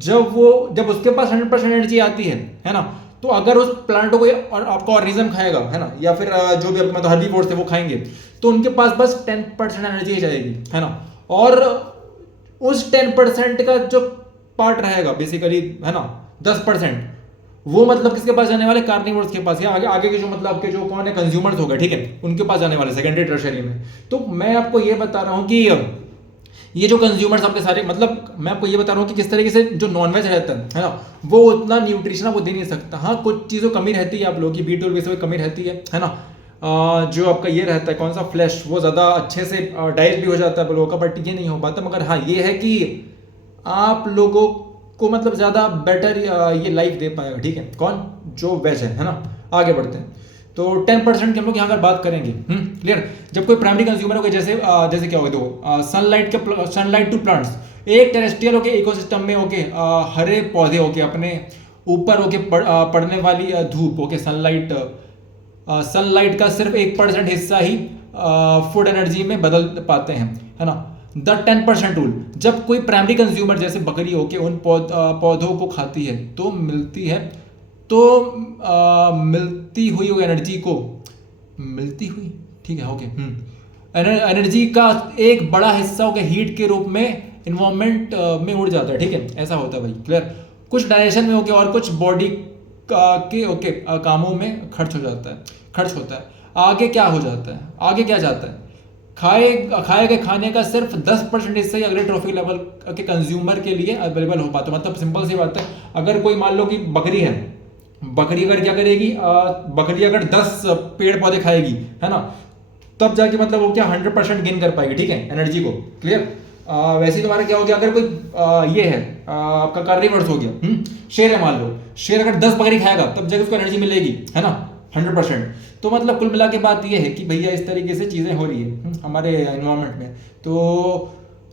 जब उसके पास 100% एनर्जी आती है ना, तो अगर उस प्लांट को और आपका ऑर्गेनिज्म खाएगा, है ना, या फिर जो भी मतलब हर्बीवोर्स है वो खाएंगे, तो उनके पास बस 10% एनर्जी ही जाएगी, है ना। और उस 10% का जो पार्ट रहेगा बेसिकली, है ना, 10%, वो मतलब किसके पास जाने वाले, कार्निवोर्स के पास, या आगे आगे के जो मतलब आपके जो कौन है कंज्यूमर्स हो गए, ठीक है, उनके पास जाने वाले सेकेंडरी टर्शियरी में। तो मैं आपको ये बता रहा हूँ कि ये जो कंज्यूमर्स आपके सारे, मतलब मैं आपको ये बता रहा हूँ कि किस तरीके से जो नॉनवेज रहता है ना, वो उतना न्यूट्रिशन वो दे नहीं सकता। हाँ, कुछ चीज़ों कमी रहती है आप लोगों की, B12 वैसे कमी रहती है ना। जो आपका ये रहता है कौन सा फ्लैश, वो ज़्यादा अच्छे से डाइजेस्ट भी हो जाता है आप लोगों का, बट ये नहीं हो पाता। मगर हाँ, ये है कि आप लोगों को मतलब ज़्यादा बेटर ये लाइफ दे पाएगा, ठीक है, कौन, जो वेज है ना। आगे बढ़ते हैं। तो 10% की हम लोग यहाँ अगर बात करेंगे, क्लियर। जब कोई प्राइमरी कंज्यूमर होगा, जैसे क्या होगा, देखो सनलाइट टू प्लांट्स, एक टेरेस्ट्रियल होके इकोसिस्टम में होके हरे पौधे होके अपने ऊपर होके पड़ने वाली धूप होके सनलाइट का सिर्फ 1% हिस्सा ही फूड एनर्जी में बदल पाते हैं, है ना। द 10% रूल, जब कोई प्राइमरी कंज्यूमर जैसे बकरी होके उन पौधों को खाती है तो मिलती हुई वो एनर्जी को, मिलती हुई, ठीक है, ओके, एनर्जी का एक बड़ा हिस्सा होके हीट के रूप में इन्वायरमेंट में उड़ जाता है, ठीक है, ऐसा होता है भाई, क्लियर। कुछ डायरेक्शन में होके और कुछ बॉडी के कामों में खर्च होता है। आगे क्या हो जाता है, आगे क्या जाता है, खाए गए खाने का सिर्फ 10% हिस्सा ही अगले ट्रॉफी लेवल के कंज्यूमर के लिए अवेलेबल हो पाता है। मतलब सिंपल सी बात है, अगर कोई मान लो कि बकरी है, बकरी अगर क्या करेगी, बकरी अगर 10 पेड़ पौधे खाएगी, है ना, तब जाके मतलब वो क्या 100% गेन कर पाएगी, ठीक है, एनर्जी को, क्लियर। वैसे ही तुम्हारा क्या हो गया, अगर कोई ये है आपका कार्निवोरस हो गया, शेर है मान लो, शेर अगर 10 बकरी खाएगा तब जाके उसको एनर्जी मिलेगी, है ना, 100%। तो मतलब कुल मिला के बात ये है कि भैया इस तरीके से चीज़ें हो रही है हमारे एनवायरमेंट में। तो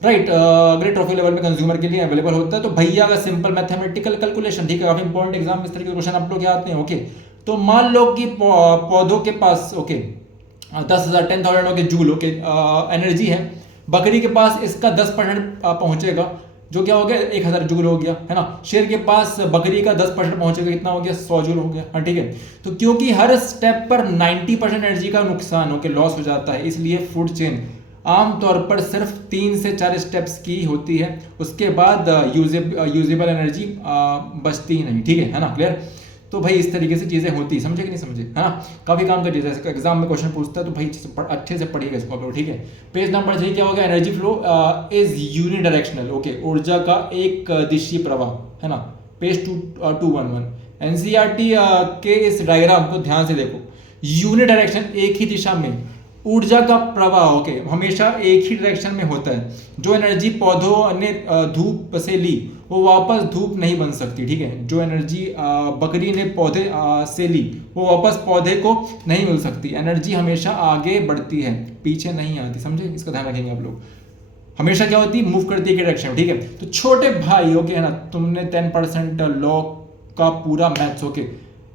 राइट, अगर ट्रॉफी लेवल में कंज्यूमर के लिए अवेलेबल होता है तो भैया का सिंपल मैथमेटिकल कैलकुलेशन, ठीक है, काफी इंपॉर्टेंट एग्जाम में इस तरीके के क्वेश्चन आप लोग आते हैं, ओके। तो मान लो कि पौधों के पास, okay, 10,000 10,000 okay joule, okay, energy है, बकरी के पास इसका 10% पहुंचेगा, जो क्या हो गया 1,000 जूल हो गया, है ना। शेर के पास बकरी का 10% पहुंचेगा, कितना हो गया 100 जूल हो गया, हाँ, ठीक है। तो क्योंकि हर स्टेप पर 90% एनर्जी का नुकसान होकर लॉस हो जाता है, इसलिए फूड चेन आमतौर पर सिर्फ 3 से 4 स्टेप्स की होती है, उसके बाद यूजेबल एनर्जी बचती ही नहीं, ठीक है ना, क्लियर। तो भाई इस तरीके से चीज़ें होती है, समझे कि नहीं समझे, है ना। काफ़ी काम कर जैसे एग्जाम में क्वेश्चन पूछता है तो भाई अच्छे से पढ़िएगा इसको आप लोग, ठीक है। पेज नंबर 3 क्या होगा, energy flow is unidirectional, okay, ऊर्जा का एक दिशीय प्रवाह, है ना। पेज 211 एनसीईआरटी के इस डायग्राम को ध्यान से देखो, यूनिडायरेक्शन एक ही दिशा में ऊर्जा का प्रवाह, ओके, हमेशा एक ही डायरेक्शन में होता है। जो एनर्जी पौधों ने धूप से ली वो वापस धूप नहीं बन सकती, ठीक है। जो एनर्जी बकरी ने पौधे से ली वो वापस पौधे को नहीं मिल सकती। एनर्जी हमेशा आगे बढ़ती है, पीछे नहीं आती, समझे, इसका ध्यान रखेंगे आप लोग। हमेशा क्या होती है, मूव करती है डायरेक्शन में, ठीक है। तो छोटे भाई, ओके, है ना, तुमने 10% लॉ का पूरा मैथ्स, ओके,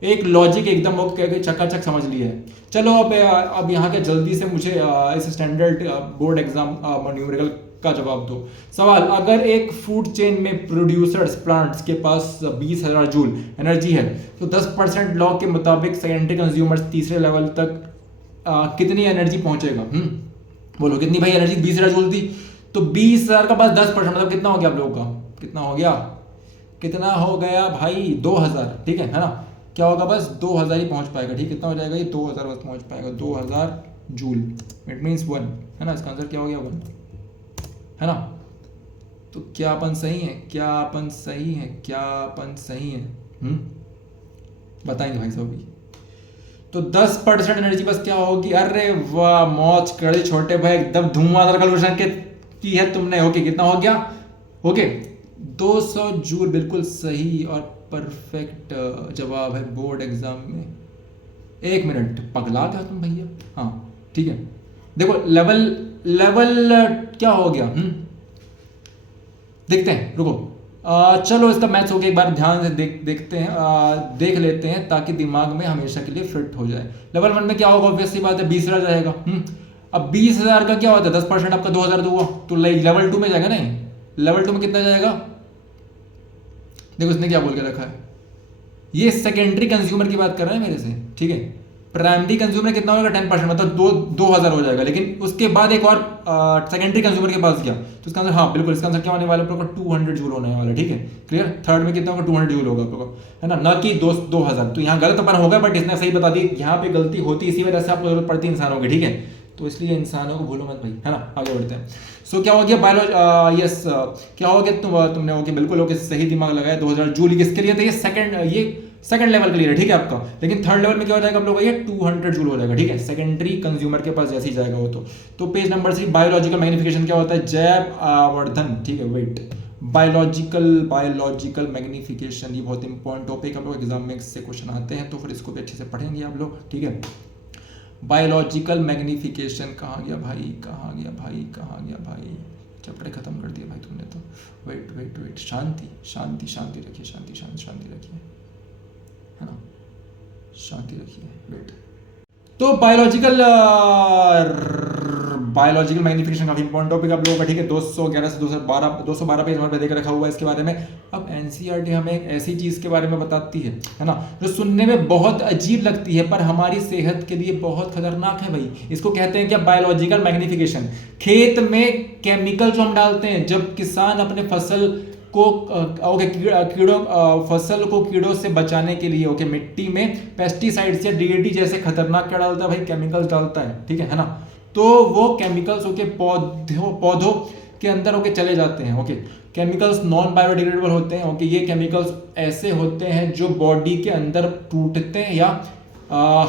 एक लॉजिक एकदम ओके चकाचक समझ लिया है। चलो अब यहाँ के जल्दी से मुझे इस स्टैंडर्ड बोर्ड एग्जाम न्यूमेरिकल का जवाब दो। सवाल, अगर एक फूड चेन में प्रोड्यूसर्स प्लांट्स के पास 20,000 जूल एनर्जी है तो 10% लॉ के मुताबिक सेकेंडरी कंज्यूमर्स तीसरे लेवल तक कितनी एनर्जी पहुंचेगा? बोलो कितनी भाई एनर्जी? 20,000 जूल थी तो 20,000 का पास 10% मतलब कितना हो गया आप लोगों का? कितना हो गया? कितना हो गया भाई? 2,000, ठीक है ना। क्या होगा? बस 2,000 ही पहुंच पाएगा, ठीक, कितना हो जाएगा ये? 2,000 बस पहुंच पाएगा, 2,000 जूल, इट मीन्स 1, है ना। इसका आंसर क्या हो गया? 1, है ना। तो क्या अपन सही है? क्या अपन सही है? क्या अपन सही है? बताएंगे भाई साहब भी। तो 10% एनर्जी बस क्या होगी? अरे वाह, मौज कर छोटे भाई, एकदम धुआंधार कैलकुलेशन के की है तुमने। ओके, कितना हो गया? ओके, 200 जूल, बिल्कुल सही और परफेक्ट जवाब है बोर्ड एग्जाम में। 1 मिनट, पगला गया तुम भैया? हाँ ठीक है, देखो लेवल क्या हो गया? देखते हैं, रुको। चलो इसका मैथ्स हो गया, एक बार ध्यान से देखते हैं, देख लेते हैं ताकि दिमाग में हमेशा के लिए फिट हो जाए। लेवल 1 में क्या होगा, ऑब्वियस सी बात है 20,000 रहेगा। अब 20,000 का क्या होता है, 10% आपका 2,000 तो हुआ, तो लेवल 2 में जाएगा नहीं, लेवल 2 में कितना जाएगा, देखो इसने क्या बोल के रखा है, ये सेकेंडरी कंज्यूमर की बात कर रहे हैं मेरे से, ठीक है। प्राइमरी कंज्यूमर कितना होगा 10%, मतलब 2,000 हो जाएगा। लेकिन उसके बाद एक और सेकेंडरी कंज्यूमर के पास गया तो इसका आंसर, हाँ बिल्कुल इसका आंसर क्या होने वाला है, आप लोग का 200 जूल होने वाला है, ठीक है, क्लियर। थर्ड में कितना होगा, 200 जूल होगा आप लोग का, है ना कि 2,000। तो यहाँ गलत अपन होगा, बट इसने सही बता दी, यहाँ पे गलती होती इसी वजह से आपको जरूरत पड़ती है इंसानों की, ठीक है। तो इसलिए इंसानों को भूलो मत भाई, है ना। आगे बढ़ते हैं। सो क्या हो गया, बायोलॉजी, यस, क्या हो गया, तुमने ओके बिल्कुल ओके सही दिमाग लगाया। 2,000 जूल किसके लिए था, ये सेकंड लेवल के लिए, ठीक है आपका। लेकिन थर्ड लेवल में क्या हो जाएगा आप लोगों का, ये 200 जूल हो जाएगा, ठीक है, सेकेंडरी कंज्यूमर के पास जैसे ही जाएगा वो। तो पेज नंबर 3, बायोलॉजिकल मैग्निफिकेशन क्या होता है, जैव आवर्धन, ठीक है, वेट। बायोलॉजिकल मैग्निफिकेशन, ये बहुत इंपॉर्टेंट टॉपिक, आप लोग एग्जाम में इससे क्वेश्चन आते हैं, तो फिर इसको भी अच्छे से पढ़ेंगे आप लोग, ठीक है। बायोलॉजिकल मैग्निफिकेशन कहाँ गया भाई, कहाँ गया भाई, चैप्टर खत्म कर दिया भाई तुमने तो। वेट, शांति रखिए, है ना, शांति रखिए, वेट। तो बायोलॉजिकल मैग्निफिकेशन काफी इंपॉर्टेंट टॉपिक आप लोगों का, ठीक है। 211 से 212 पेज हमारे पे देकर रखा हुआ है इसके बारे में। अब एनसीईआरटी हमें एक ऐसी चीज के बारे में बताती है ना, जो सुनने में बहुत अजीब लगती है पर हमारी सेहत के लिए बहुत खतरनाक है भाई। इसको कहते हैं क्या, बायोलॉजिकल मैग्निफिकेशन। खेत में केमिकल जो हम डालते हैं जब किसान अपने फसल को फसल को कीड़ों से बचाने के लिए, ओके, मिट्टी में पेस्टिसाइड्स या डीडीटी जैसे खतरनाक क्या डालता है भाई, केमिकल्स डालता है, ठीक है ना। तो वो केमिकल्स ओके पौधों के अंदर ओके चले जाते हैं, ओके। केमिकल्स नॉन बायोडिग्रेडेबल होते हैं, ओके। ये केमिकल्स ऐसे होते हैं जो बॉडी के अंदर टूटते हैं या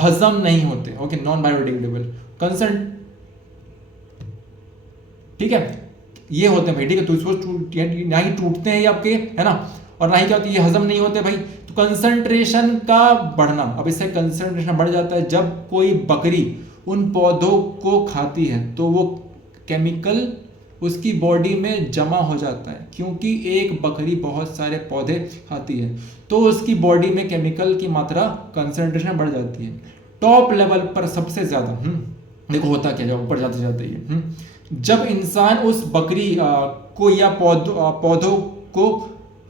हजम नहीं होते, ओके, नॉन बायोडिग्रेडेबल कंसर्न, ठीक है, ये होते हैं भाई, ठीक है। तो इसको ना ही टूटते हैं ये आपके, है ना, और ना ही क्या होती है, ये हजम नहीं होते भाई। तो कंसंट्रेशन का बढ़ना, अब इससे कंसंट्रेशन बढ़ जाता है जब कोई बकरी उन पौधों को खाती है, तो वो केमिकल उसकी बॉडी में जमा हो जाता है, क्योंकि एक बकरी बहुत सारे पौधे खाती है, तो उसकी बॉडी में केमिकल की मात्रा, कंसंट्रेशन बढ़ जाती है। टॉप लेवल पर सबसे ज्यादा, देखो होता क्या है ऊपर जाते जाते ही, जब इंसान उस बकरी को या पौधों को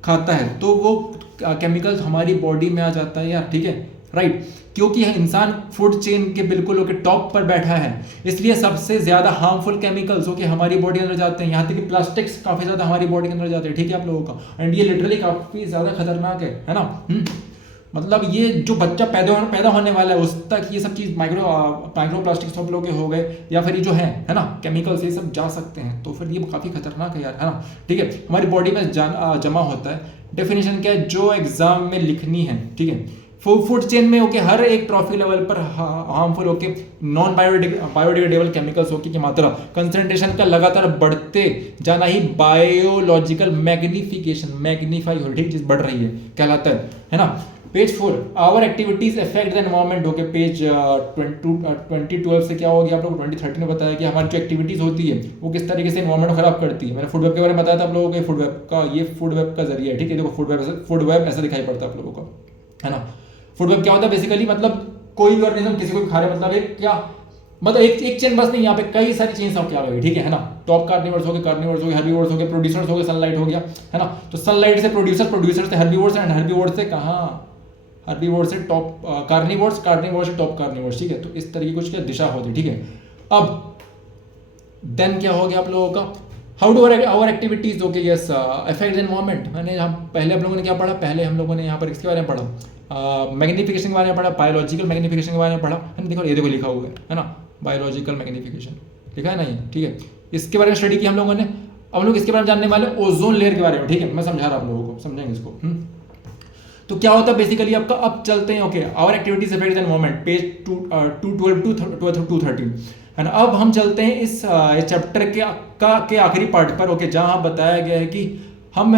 खाता है तो वो केमिकल हमारी बॉडी में आ जाता है यार, ठीक है, राइट। क्योंकि इंसान फूड चेन के बिल्कुल ओके टॉप पर बैठा है, इसलिए सबसे ज्यादा हार्मफुल केमिकल्स ओके हमारी बॉडी के अंदर जाते हैं। यहाँ तक कि प्लास्टिक्स काफी ज्यादा हमारी बॉडी के अंदर जाते हैं, ठीक है आप लोगों का। एंड ये लिटरली काफी ज्यादा खतरनाक है ना। मतलब ये जो बच्चा पैदा होने वाला है उस तक ये सब चीज माइक्रो प्लास्टिक सब लोग हो गए, या फिर ये जो है ना केमिकल्स, ये सब जा सकते हैं। तो फिर ये काफी खतरनाक है यार, है ना, ठीक है। हमारी बॉडी में जमा होता है। डेफिनेशन क्या है जो एग्जाम में लिखनी है, ठीक है। फूड चेन में ओके हर एक ट्रॉफी लेवल पर harmful okay non biodegradable chemicals okay की मात्रा, कंसंट्रेशन का लगातार बढ़ते जाना ही बायोलॉजिकल मैग्नीफाई हो, ठीक चीज बढ़ रही है कहलाता है ना। Page 4, our activities affect the environment, okay. Page 2012 से क्या हो गया आप लोग 2013 में बताया कि हमारी जो एक्टिविटीज होती है वो किस तरीके से एनवायरमेंट को खराब करती है। मैंने फूड वेब के बारे में बताया था आप लोगों को, फूड वेब का ये फूड वेब का जरिया है, ठीक है। देखो फूड वेब ऐसा दिखाई पड़ता है आप लोगों को, है ना। फूड वेब क्या होता है बेसिकली, मतलब कोई भी ऑर्गेनिज्म किसी को भी खा रहे, मतलब एक क्या, मतलब एक चेन बस नहीं, यहाँ पे कई सारी चेन्स आपके आ गई, ठीक है ना। टॉप कार्निवर्स हो गए, हर्बीवर्स हो गए, प्रोड्यूसर्स हो गए, सनलाइट हो गया, है ना। तो सनलाइट से प्रोड्यूसर से हर्बीवर्स, एंड हर्बीवर्स से कहाँ, हर्बीवर्स से टॉप कार्निवर्स से टॉप कार्निवर्स, ठीक है। तो इस तरीके कुछ क्या दिशा होती है, ठीक है। अब देन क्या हो गया आप लोगों का, how do our activities okay yes affect environment. मैंने हम पहले हम लोगों ने क्या पढ़ा, पहले हम लोगों ने यहाँ पर इसके बारे में पढ़ा, मैग्निफिकेशन के बारे में पढ़ा, बायोलॉजिकल मैग्निफिकेशन के बारे में पढ़ा, है ना। देखो ये देखो लिखा हुआ है ना, बायोलॉजिकल मैग्निफिकेशन लिखा है ना ये, ठीक है। इसके बारे में स्टडी की हम लोगों ने। अब लोग इसके बारे में जानने वाले ओजोन लेयर के बारे में, ठीक है। मैं समझा रहा आप लोगों को, समझेंगे इसको। तो क्या होता है बेसिकली आपका, अब चलते हैं okay our activities affect environment, page 212 to 213, है ना। अब हम चलते हैं इस चैप्टर के आखिरी पार्ट पर, ओके, जहां बताया गया है कि हम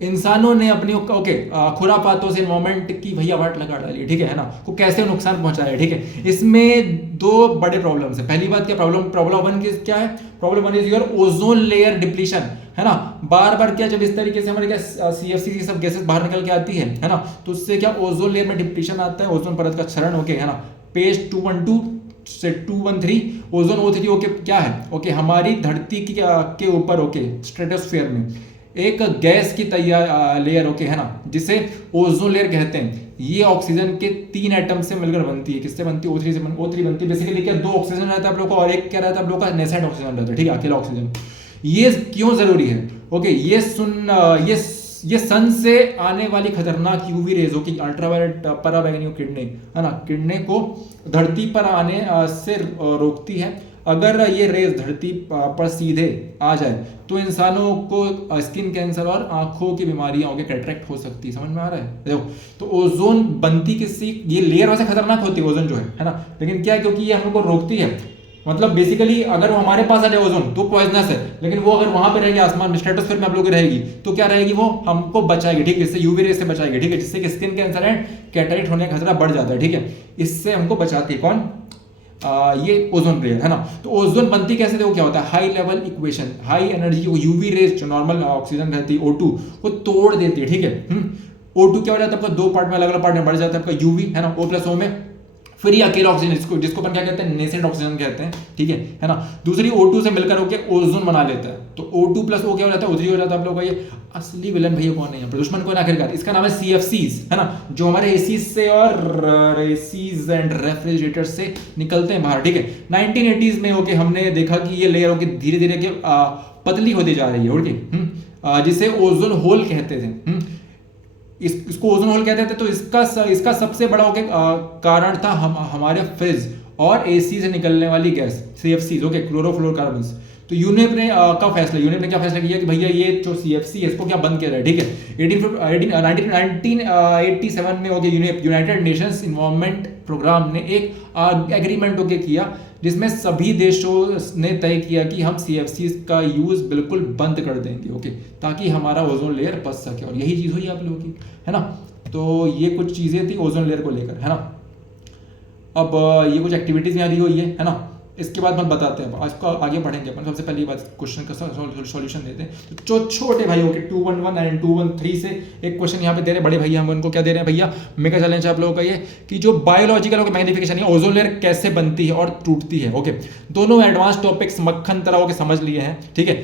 इंसानों ने अपनी ओके खुरापातों से एनवायरमेंट की भैया वाट लगा डाली, ठीक है ना, को कैसे नुकसान पहुंचाया, ठीक है। इसमें दो बड़े प्रॉब्लम्स है। पहली बात क्या, प्रॉब्लम वन की क्या है, problem one is your ozone layer depletion, है ना, बार बार क्या, जब इस तरीके से हमारे क्या CFC की सब गैसेस बाहर निकल के आती है ना, तो उससे क्या ओजोन लेयर में डिप्लीशन आता है, ओजोन परत का क्षरण होके, है ना। पेज 212 से 213 ओजोन O3 ओके क्या है, ओके हमारी धरती की के ऊपर ओके स्ट्रेटोस्फेयर में एक गैस की तैयार लेयर ओके, है ना, जिसे ओजोन लेयर कहते हैं। ये ऑक्सीजन के 3 एटम से मिलकर बनती है। किससे बनती है? O3 से O3 बनती है। बेसिकली क्या, 2 ऑक्सीजन रहता है आप लोग का और एक क्या रहता है आप लोग का, नेसेंट ऑक्सीजन रहता है, ठीक है, अकेला ऑक्सीजन। ये क्यों जरूरी है? ओके, ये सन से आने वाली खतरनाक यूवी रेज की अल्ट्रावायलेट पराबैंगनी किरणें, है ना, किरणें को धरती पर आने से रोकती है। अगर ये रेज धरती पर सीधे आ जाए तो इंसानों को स्किन कैंसर और आंखों की बीमारियां होगी, कैटरेक्ट हो सकती है। समझ में आ रहा है? देखो, तो ओजोन बनती किससे, ये लेयर वैसे खतरनाक होती है ओजोन जो है ना, लेकिन क्या है, क्योंकि ये हमको रोकती है। मतलब बेसिकली अगर वो हमारे पास आ जाए ओजोन तो पॉइजनस है, लेकिन वो अगर वहां पे रहेगी आसमान में स्ट्रेटोस्फीयर में आप लोग रहेगी तो क्या रहेगी, वो हमको बचाएगी, ठीक है, इससे यूवी रेस से बचाएगी, ठीक है, जिससे कि स्किन कैंसर एंड कैटरेक्ट होने का खतरा बढ़ जाता है, ठीक है। इससे हमको बचाती है कौन? ये ओजोन लेयर, है ना। तो ओजोन बनती कैसे? देखो क्या होता है, high level equation, high energy को यूवी रेज जो नॉर्मल ऑक्सीजन रहती है O2 को तोड़ देती है, ठीक है। O2 क्या हो जाता है आपका, 2 पार्ट में, अलग अलग पार्ट में बढ़ जाता है आपका यूवी, है ना, O+O में। फिर ये अकेला ऑक्सीजन, जिसको अपन क्या कहते हैं, नेसेंट ऑक्सीजन कहते हैं, ठीक है ना। दूसरी O2 से मिलकर होके ओजोन बना लेता है, तो O2+O क्या हो जाता है, O3 हो जाता है आप लोग का। ये असली विलन भैया कौन है यहाँ पर, दुश्मन कौन है आखिरकार? इसका नाम है CFCs, है ना, जो हमारे एसीज से और एसीज एंड रेफ्रिजरेटर से निकलते हैं बाहर, ठीक है। 1980s में ओके हमने देखा कि ये लेयर होके धीरे धीरे पतली होती जा रही है, ओके, जिसे ओजोन होल कहते थे। इसको ओजोन होल कहते थे। तो इसका सबसे बड़ा कारण था हमारे फ्रिज और एसी से निकलने वाली गैस CFCs, ओके, क्लोरोफ्लोरोकार्बन्स। तो यूनेप ने क्या फैसला किया कि भैया ये जो CFC है इसको क्या बंद किया जाए, ठीक है। 1987 में okay United Nations environment programme ने एक एग्रीमेंट ओके किया, जिसमें सभी देशों ने तय किया कि हम CFCs का यूज बिल्कुल बंद कर देंगे, ओके, ताकि हमारा ओजोन लेयर बच सके। और यही चीज हुई आप लोगों की, है ना। तो ये कुछ चीजें थी ओजोन लेयर को लेकर, है ना। अब ये कुछ एक्टिविटीज यहाँ दी हुई है ना। इसके बाद हम बताते हैं, आज को आगे बढ़ेंगे अपन। सबसे पहली बात क्वेश्चन का सॉल्यूशन देते हैं। तो छोटे भाइयों के 211 एंड 213 से एक क्वेश्चन यहाँ पे दे रहे हैं। बड़े भैया हम उनको क्या दे रहे हैं भैया, मेगा चैलेंज आप लोगों का ये कि जो बायोलॉजिकल मैग्निफिकेशन है, ओजोन लेयर कैसे बनती है और टूटती है, ओके। दोनों एडवांस टॉपिक्स मक्खन तरह होकर समझ लिए हैं, ठीक है।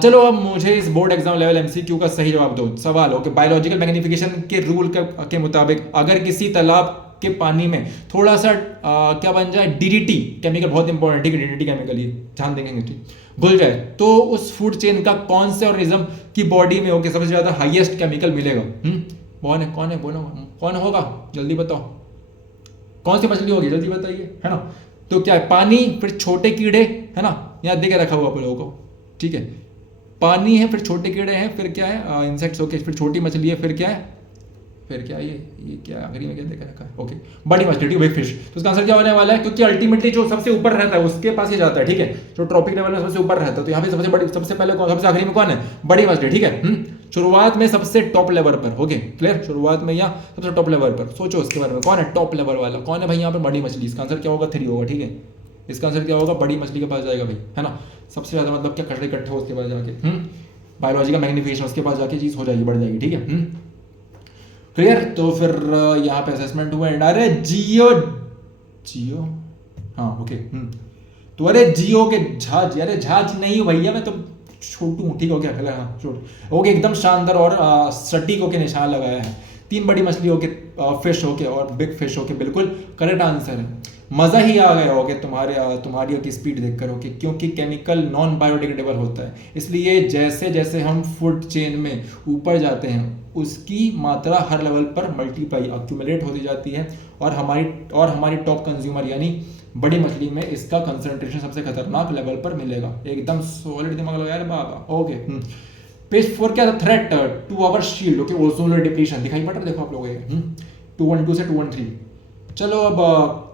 चलो अब मुझे इस बोर्ड एग्जाम लेवल MCQ का सही जवाब दो। सवाल हो कि बायोलॉजिकल मैग्निफिकेशन के रूल के मुताबिक अगर किसी तालाब के पानी में थोड़ा सा क्या बन जाए, DDT केमिकल, बहुत इंपॉर्टेंट, ठीक है, DDT केमिकल, ये ध्यान देंगे, ठीक, घुल जाए तो उस फूड चेन का कौन से ऑर्गेनिज्म की बॉडी में होके सबसे ज्यादा हाईएस्ट केमिकल मिलेगा? कौन है बोलो, कौन होगा, जल्दी बताओ, कौन सी मछली होगी, जल्दी बताइए, है ना। तो क्या है, पानी, फिर छोटे कीड़े, है ना, यहाँ देखे रखा हुआ आप लोगों को, ठीक है। पानी है, फिर छोटे कीड़े हैं, फिर क्या है, इंसेक्ट्स, ओके, फिर छोटी मछली है, फिर क्या है, फिर क्या ये क्या आखिरी में क्या देखा रखा है, ओके, बड़ी मछली, बिग फिश। तो इसका आंसर क्या होने वाला है, क्योंकि अल्टीमेटली जो सबसे ऊपर रहता है उसके पास ही जाता है, ठीक है, जो ट्रॉपिक लेवल में सबसे ऊपर रहता है। तो यहाँ पे सबसे बड़ी, सबसे पहले कौन, सबसे आखिरी में कौन है, बड़ी मछली, ठीक है। शुरुआत में सबसे टॉप लेवल पर, ओके, क्लियर, शुरुआत में या सबसे टॉप लेवल पर सोचो उसके बारे में, कौन है टॉप लेवल वाला, कौन है भाई यहाँ पर, बड़ी मछली। इसका आंसर क्या होगा, 3 होगा, ठीक है। इसका आंसर क्या होगा, बड़ी मछली के पास जाएगा भाई, है ना। सबसे ज्यादा मतलब क्या, कचरे इकट्ठे हो उसके पास जाके, बायोलॉजिकल मैग्निफिकेशन उसके पास जाके चीज हो जाएगी, बढ़ जाएगी, ठीक है। क्लियर। तो फिर यहाँ पे असेसमेंट हुआ, अरे जियो, हाँ, ओके। तो अरे जियो के झाज, अरे झाज नहीं भैया, मैं तो छोटू हूँ, ठीक हो गया, हाँ छोट, ओके, एकदम शानदार और सटीक होके निशान लगाया है। 3 बड़ी मछली होके, फिश होके और बिग फिश होके, बिल्कुल करेक्ट आंसर है। मजा ही आ गया होगा तुम्हारी की स्पीड देखकर, ओके, क्योंकि केमिकल नॉन बायोडिग्रेडेबल होता है, इसलिए जैसे जैसे हम फूड चेन में ऊपर जाते हैं उसकी मात्रा हर लेवल पर मल्टीप्लाई, एक्यूमुलेट होती जाती है, और हमारी टॉप कंज्यूमर यानी बड़ी मछली में इसका कंसंट्रेशन सबसे खतरनाक लेवल पर मिलेगा। एकदम सॉलिड दिमाग लगाया बाबा, ओके। पेज 4 क्या था, threat to our shield, okay, ozone layer depletion दिखाई पड़ रहा है, देखो आप लोगों को 212 से 213। चलो अब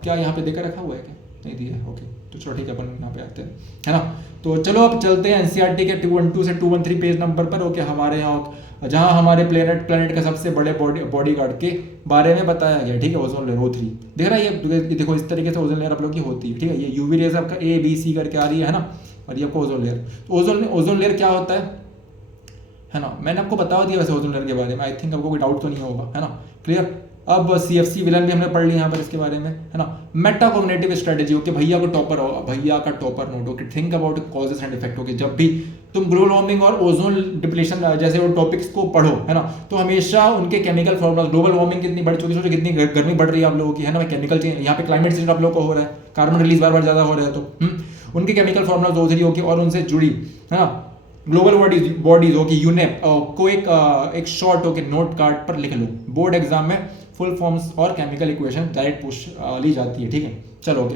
क्या यहाँ पे देकर रखा हुआ है, क्या नहीं दिया है, ओके, तो चलो ठीक है, अपन यहाँ पे आते हैं, है ना। तो चलो अब चलते हैं NCERT के 212 से 213 पेज नंबर पर, ओके। हमारे यहाँ जहाँ हमारे प्लेनेट का सबसे बड़े बॉडी गार्ड के बारे में बताया गया, ठीक है, ओजोन लेयर O3 दिख रहा है, ये देखो इस तरीके से ओजोन लेयर आप लोग की होती है, ठीक है। ये UV रेज आपका A B C करके आ रही है ना, और ये आपका ओजोन लेयर। ओजोन लेयर क्या होता है, है ना। मैंने आपको बता दिया वैसे ओजोन लेयर के बारे में, आई थिंक आपको कोई डाउट तो नहीं होगा, है ना, क्लियर। अब सीएफसी विलन भी हमने पढ़ लिया यहाँ पर इसके बारे में, है ना। मेटाकोग्निटिव स्ट्रेटेजी, ओके, भैया को टॉपर हो, भैया का topper note, okay, think about causes and effect, okay. जब भी तुम ग्लोबल वार्मिंग और ओजोन डिप्लीशन जैसे वो टॉपिक्स को पढ़ो, है ना, तो हमेशा उनके केमिकल फॉर्मूला, ग्लोबल वार्मिंग कितनी बढ़ चुकी है, सोचो कितनी गर्मी बढ़ रही है आप लोगों की, है ना, केमिकल चेंज, यहाँ पे क्लाइमेट चेंज आप लोगों को हो रहा है, कार्बन रिलीज बार बार ज्यादा हो रहा है, तो उनके केमिकल फॉर्मूला जो होती है और उनसे जुड़ी, है ना, ग्लोबल बॉडीज ओके, यूनेप को एक शॉर्ट ओके नोट कार्ड पर लिख लो। बोर्ड एग्जाम में फुल फॉर्म्स और केमिकल इक्वेशन डायरेक्ट पूछ ली जाती है, ठीक है। चलो ओके,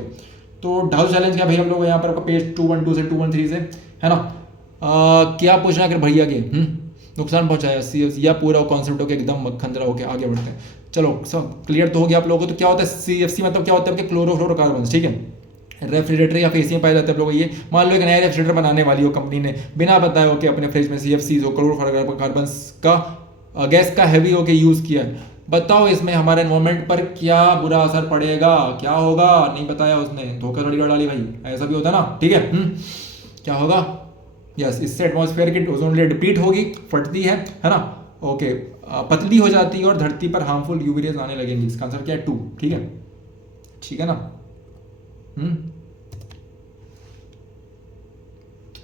तो ढाल चैलेंज क्या भाई हम लोग यहाँ पर आपका पेज 212 से 213 से, है ना, क्या पूछना अगर भैया के नुकसान पहुंचाया सीएफसी, या पूरा कॉन्सेप्ट होकर एकदम खंजरा होकर आगे बढ़ते हैं। चलो सब क्लियर तो हो गया आप लोगों को। तो क्या होता है सीएफसी, मतलब क्या होता है, क्लोरोफ्लोरोकार्बन, ठीक है। रेफ्रिजरेटर या फेस में पाए जाते हैं आप लोग। ये मान लो एक नया रेफ्रिजरेटर बनाने वाली हो कंपनी ने, बिना बताए हो कि अपने फ्रिज में सीएफसी क्लोरोफ्लोरोकार्बन का गैस का हैवी होके यूज किया है, बताओ इसमें हमारे एनवायरमेंट पर क्या बुरा असर पड़ेगा, क्या होगा, नहीं बताया उसने, धोखाधड़ी कर डाली भाई, ऐसा भी होता ना, ठीक है। क्या होगा, यस, इससे एटमॉस्फेयर की ओजोन लेयर डिप्लीट होगी, फटती है ना, ओके, पतली हो जाती है और धरती पर हार्मफुल यूवी रेज आने लगेंगी। इसका आंसर क्या है, 2, ठीक है, ठीक है ना।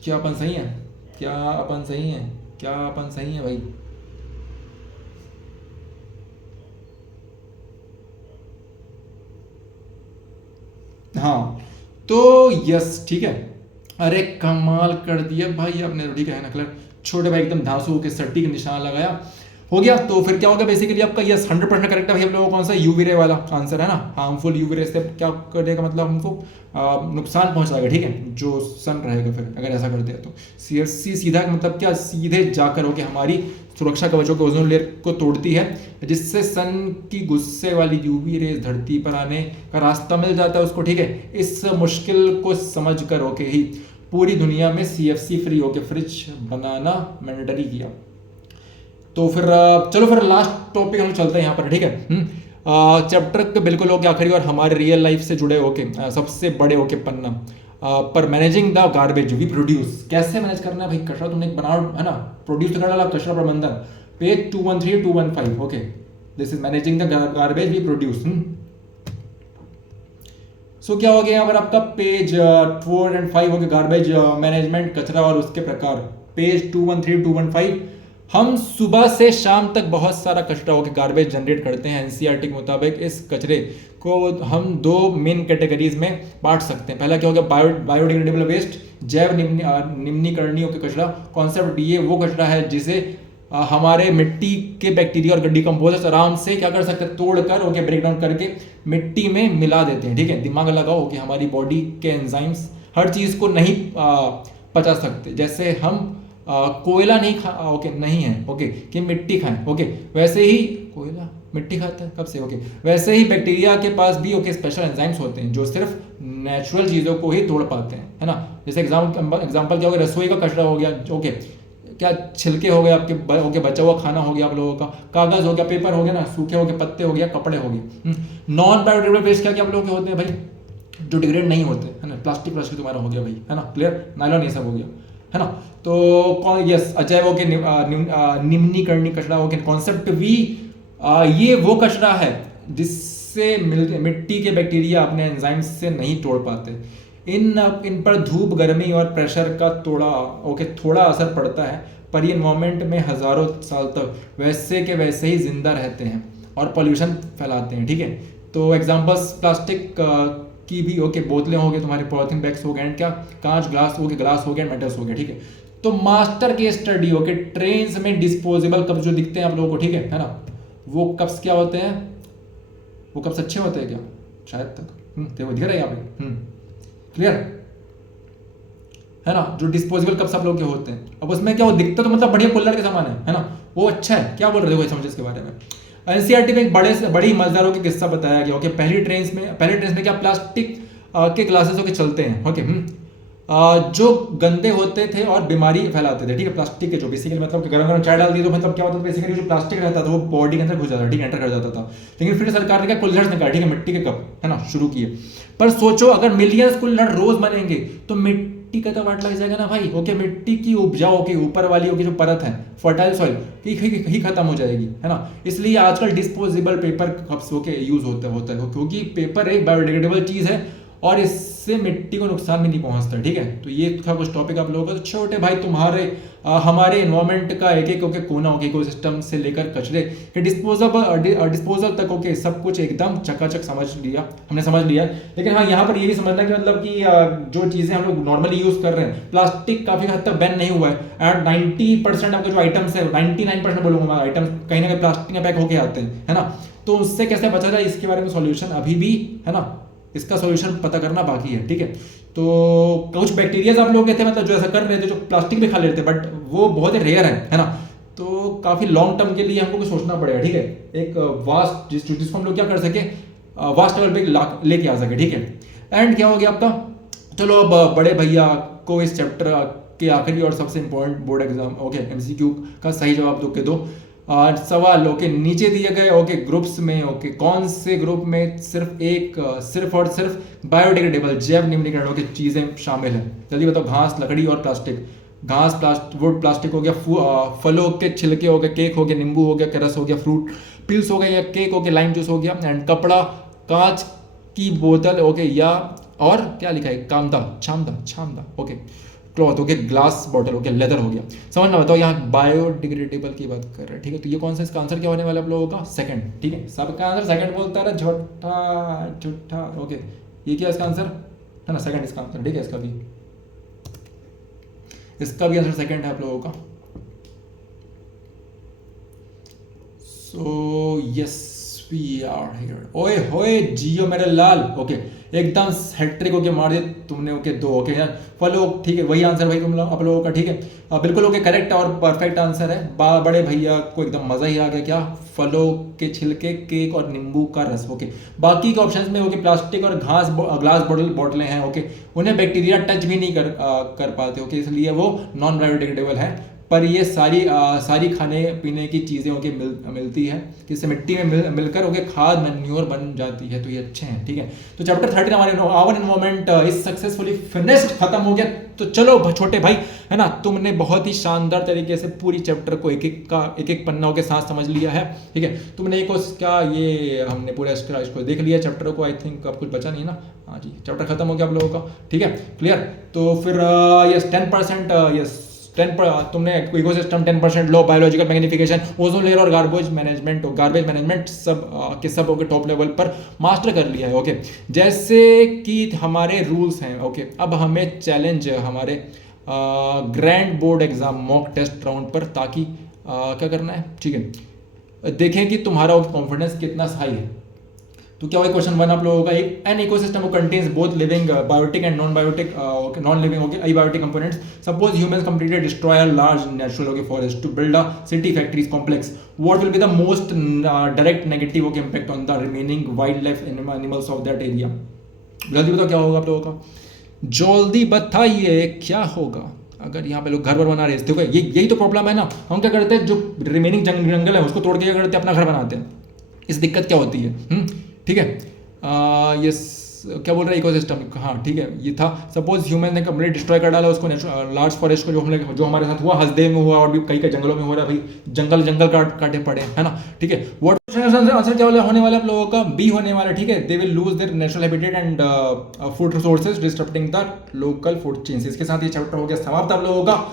क्या अपन सही है, क्या अपन सही है, क्या अपन सही है भाई। हाँ तो यस, ठीक है, अरे कमाल कर दिया भाई आपने, ठीक है ना, क्लियर। छोटे भाई एकदम धांसू के सटीक निशान लगाया, हो गया। तो फिर क्या होगा बेसिकली आपका यस 100% करेक्ट है भाई। हम लोगों को कौन सा यूवी रे वाला आंसर है ना, हार्मफुल यूवी रे से क्या करेगा, मतलब हमको नुकसान पहुंचाएगा, ठीक है, जो सन रहेगा फिर अगर ऐसा करते हैं तो। सीएफसी सीधा मतलब क्या, सीधे जाकर होके हमारी सुरक्षा कवचों के ओजोन लेयर को तोड़ती है, जिससे सन की गुस्से वाली यूवी रेज धरती पर आने का रास्ता मिल जाता है उसको, ठीक है। इस मुश्किल को समझ कर होके ही पूरी दुनिया में सीएफसी फ्री होके फ्रिज बनाना मैंडेटरी किया। तो फिर चलो फिर लास्ट टॉपिक हम चलते हैं यहाँ पर, ठीक है। चैप्टर के बिल्कुल होके आखिरी और हमारे रियल लाइफ से जुड़े होके सबसे बड़े होके पन्ना पर managing the garbage we produce, कैसे मैनेज करना है भाई कचरा, तुमने एक बनाओ, है ना, प्रोड्यूस करने वाला कचरा प्रबंधन, page 213 215, okay, this is managing the garbage we produce. So क्या हो गया यहाँ पर आपका पेज 4 और 5 हो गया, गार्बेज मैनेजमेंट, कचरा और उसके प्रकार, पेज 213 215। हम सुबह से शाम तक बहुत सारा कचरा होकर गार्बेज जनरेट करते हैं। एनसीईआरटी के मुताबिक इस कचरे को हम 2 मेन कैटेगरीज में बांट सकते हैं। पहला क्या हो गया, बायोडिग्रेडेबल वेस्ट, जैव निम्नीकरणीय कचरा। कॉन्सेप्ट ये वो कचरा है जिसे हमारे मिट्टी के बैक्टीरिया और डिकम्पोजर्स आराम से क्या कर सकते हैं, तोड़कर ओके, ब्रेक डाउन करके मिट्टी में मिला देते हैं, ठीक है। दिमाग लगाओ कि हमारी बॉडी के एंजाइम्स हर चीज़ को नहीं पचा सकते। जैसे हम कोयला नहीं ओके नहीं है, ओके, कि मिट्टी खाएं, ओके, वैसे ही कोयला मिट्टी खाता है कब से, ओके, वैसे ही बैक्टीरिया के पास भी ओके स्पेशल एंजाइम्स होते हैं जो सिर्फ नेचुरल चीज़ों को ही तोड़ पाते हैं, है ना। जैसे एग्जाम्पल क्या हो गया, रसोई का कचरा हो गया, ओके, क्या छिलके हो गए आपके, ओके, बचा हुआ खाना हो गया आप लोगों का, कागज हो गया, पेपर हो गया ना, सूखे हो गए, पत्ते हो गया, कपड़े हो गए। नॉन बायोडिग्रेडेबल वेस्ट क्या क्या आप लोगों के होते हैं भाई, जो डिग्रेड नहीं होते, है ना, प्लास्टिक तुम्हारा हो गया भाई, है ना, क्लियर, नायलॉन ये सब हो गया, है ना। तो कौन, यस, अजैव हो के निम्नीकरणीय कचरा हो गया। कॉन्सेप्ट वी ये वो कचरा है जिससे मिट्टी के बैक्टीरिया अपने एंजाइम्स से नहीं तोड़ पाते। इन पर धूप, गर्मी और प्रेशर का थोड़ा असर पड़ता है, पर ये एनवायरमेंट में हजारों साल तक वैसे के वैसे ही जिंदा रहते हैं और पॉल्यूशन फैलाते हैं, ठीक है। तो एग्जांपल्स प्लास्टिक की भी ओके, बोतलें हो गए, तुम्हारे पॉलिथीन बैग्स हो गए, एंड क्या कांच, ग्लास हो गए, मेटल्स हो गए, ठीक है। तो master case study okay, trains में डिस्पोजेबल कप्स जो दिखते हैं आप लोगों को, ठीक है ना, वो कप्स क्या होते हैं, वो कप्स अच्छे होते हैं क्या, शायद तक देखो दिख रहा है यहाँ पे, क्लियर है ना, जो डिस्पोजेबल कप्स आप लोग के होते हैं। अब उसमें क्या वो दिखता तो मतलब बढ़िया कुल्हड़ के समान है ना, वो अच्छा है, क्या बोल रहे हो समझे इसके बारे में। एनसीईआरटी में एक बड़ी मजेदारों की किस्सा बताया गया, ओके, पहले ट्रेन में क्या प्लास्टिक के ग्लासेस होके चलते हैं, ओके, जो गंदे होते थे और बीमारी फैलाते थे, ठीक है, प्लास्टिक के, जो बेसिकली मतलब गरम गरम चाय डाल दी तो मतलब क्या होता था, बेसिकली जो प्लास्टिक रहता था वो बॉडी के अंदर घुस जाता था, ठीक है, एंटर कर जाता था। लेकिन फिर सरकार ने क्या कुल्हड़ निकाला, ठीक है, मिट्टी के कप, है ना, शुरू किए। पर सोचो अगर मिलियंस कुल्हड़ रोज बनेंगे तो मिट्टी का तो वाट लग जाएगा ना भाई। ओके, मिट्टी की उपजाऊ के ऊपर वाली ओके जो परत है फर्टाइल सॉइल ही खत्म हो जाएगी, है ना। इसलिए आजकल डिस्पोजेबल पेपर कप्स होके यूज होता है क्योंकि पेपर एक बायोडिग्रेडेबल चीज है और इससे मिट्टी को नुकसान भी नहीं पहुंचता, ठीक है। तो ये था कुछ टॉपिक आप लोगों का। तो छोटे भाई तुम्हारे हमारे एनवायरमेंट का एक एक ओके कोना ओके इकोसिस्टम से लेकर कचरे के डिस्पोजल तक ओके सब कुछ एकदम चकाचक हमने समझ लिया। लेकिन हाँ, यहाँ पर ये भी समझना कि मतलब कि जो चीज़ें हम लोग नॉर्मली यूज कर रहे हैं, प्लास्टिक काफ़ी हद तक बैन नहीं हुआ है एंड 90% आपके जो आइटम्स है, 99% बोलूँगा मैं, आइटम्स कहीं ना कहीं प्लास्टिक में पैक होके आते हैं, है ना। तो उससे कैसे बचा जाए इसके बारे में सॉल्यूशन अभी भी, है ना, इसका सॉल्यूशन पता करना बाकी है, ठीक है। तो कुछ बैक्टीरियाज आप लोग कहते हैं मतलब जो ऐसा कर रहे थे, जो प्लास्टिक भी खा लेते हैं, बट वो बहुत ही रेयर है ना। तो काफी लॉन्ग टर्म के लिए हमको कुछ सोचना पड़ेगा, ठीक है। एक वास्ट जिसको हम लोग क्या कर सके, वास्ट लेवल पे लेके आ सके, ठीक है। एंड क्या हो गया आपका, चलो अब बड़े भैया को इस चैप्टर के आखिरी और सबसे important board exam okay MCQ का सही जवाब दो के दो सवाल ओके नीचे दिए गए ओके ग्रुप्स में ओके कौन से ग्रुप में सिर्फ और सिर्फ बायोडिग्रेडेबल जैव निम्नीकरण ओके चीजें शामिल है। जल्दी बताओ, घास, लकड़ी और प्लास्टिक। वुड प्लास्टिक हो गया, फलों के छिलके हो गए, केक हो गया, नींबू हो गया, रस हो गया, फ्रूट पिल्स हो गया या केक हो गया, लाइम जूस हो गया, एंड कपड़ा, कांच की बोतल ओके या और क्या लिखा है, छामदा ओके, क्लॉथ हो गया, ग्लास बॉटल हो गया, लेदर हो गया। समझना, बताओ यहाँ बायोडिग्रेडेबल की बात कर रहे हैं, ठीक है। तो ये कौन सा, इसका आंसर क्या होने वाला है आप लोगों का, सेकंड, ठीक है। सबका आंसर सेकंड बोलता है, झूठा ओके। ये क्या इसका आंसर है ना, सेकंड इसका आंसर, ठीक है। इसका भी आंसर सेकंड है आप लोगों का। So yes we are here. ओए होए जियो मेरे लाल ओके, एकदम हैट्रिक ओके मार दे तुमने ओके, दो ओके यार फलो, ठीक है। वही आंसर भाई तुम लोग आप लोगों का, ठीक है। बिल्कुल ओके करेक्ट और परफेक्ट आंसर है। बड़े भैया को एकदम मजा ही आ गया, क्या, फलों के छिलके, केक और नींबू का रस ओके। बाकी के ऑप्शंस में ओके प्लास्टिक और ग्लास बोतलें हैं ओके, उन्हें बैक्टीरिया टच भी नहीं कर पाते ओके, इसलिए वो नॉन बायोडिग्रेडेबल है। पर ये सारी खाने पीने की चीज़ें ओके मिलती है, जिससे मिट्टी में मिलकर ओके खाद मैन्योर बन जाती है, तो ये अच्छे हैं, ठीक है। तो chapter 13 our environment is successfully finished, खत्म हो गया। तो चलो छोटे भाई, है ना, तुमने बहुत ही शानदार तरीके से पूरी चैप्टर को एक एक पन्ना के साथ समझ लिया है, ठीक है। तुमने एक क्या ये हमने पूरा इसको देख लिया चैप्टर को, आई थिंक अब कुछ बचा नहीं ना, हाँ जी, चैप्टर खत्म हो गया आप लोगों का, ठीक है, क्लियर। तो फिर यस 10% यस 10 तुमने इकोसिस्टम 10% लो, बायोलॉजिकल मैग्निफिकेशन, ओजोन लेयर और गार्बेज मैनेजमेंट सब के सब ओके टॉप लेवल पर मास्टर कर लिया है ओके। जैसे कि हमारे रूल्स हैं ओके, अब हमें चैलेंज है हमारे grand board exam mock test round पर, ताकि क्या करना है, ठीक है, देखें कि तुम्हारा कॉन्फिडेंस कितना हाई है। तो क्या हुआ, क्वेश्चन 1 आप लोगों का, एक an ecosystem contains both living biotic and non living okay abiotic components. Suppose humans completely destroy a large natural okay forest to build a city, factories, complex, what will be the most direct negative okay impact on the remaining wildlife animals of that area. जल्दी बताओ क्या होगा आप लोगों का, जल्दी बताइए क्या होगा। अगर यहाँ पे लोग घर बना रहे थे, यही तो प्रॉब्लम है ना, हम क्या करते हैं, जो रिमेनिंग जंगल है उसको तोड़ के क्या करते हैं, अपना घर बनाते हैं। इस दिक्कत क्या होती है, ठीक है। ये क्या बोल रहा है, इकोसिस्टम, हाँ ठीक है, ये था। सपोज ह्यूमन ने कंप्लीट डिस्ट्रॉय कर डाला उसको, लार्ज फॉरेस्ट को, जो हमारे साथ हुआ, हसदेव में हुआ और भी कई जंगलों में हो रहा है भाई, जंगल काटे पड़े, है ना, ठीक है। व्हाट आंसर क्या होने वाला है आप लोगों का, बी होने वाला, ठीक है। They will lose their natural habitat and food resources disturbing the local food chains. इसके साथ ये चैप्टर हो गया समाप्त आप लोगों का।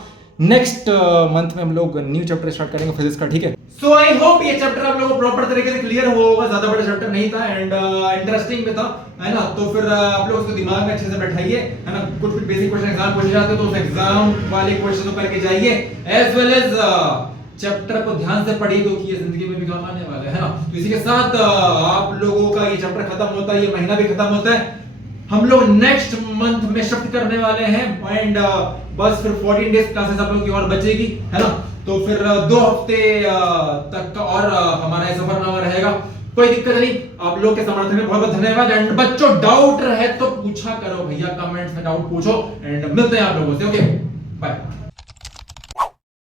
नेक्स्ट मंथ में हम लोग न्यू चैप्टर स्टार्ट करेंगे फिजिक्स का, ठीक है। सो आई होप ये चैप्टर आप लोगों को प्रॉपर तरीके से क्लियर हुआ होगा, ज्यादा बड़ा चैप्टर नहीं था एंड इंटरेस्टिंग भी था, है ना। तो फिर आप लोग उसको दिमाग में अच्छे से बैठाइए, है ना। कुछ बेसिक क्वेश्चन एग्जाम पूछे जाते तो उस एग्जाम वाले क्वेश्चन को करके जाइए, एज वेल एज चैप्टर को ध्यान से पढ़िए क्योंकि ये जिंदगी में भी काम आने वाला है ना। तो इसी के साथ आप लोगों का ये चैप्टर खत्म होता है, ये महीना भी खत्म होता है। हम लोग नेक्स्ट मंथ में शिफ्ट करने वाले हैं एंड बस फिर 14 डेज क्लासेस आप लोगों की और बचेगी, है ना। तो फिर 2 हफ्ते तक का और हमारा सफरनामा रहेगा, कोई दिक्कत नहीं। आप लोग के समर्थन में बहुत बहुत धन्यवाद। एंड बच्चों डाउट रहे तो पूछा करो भैया, कमेंट्स में डाउट पूछो एंड मिलते हैं आप लोगों से, ओके बाय।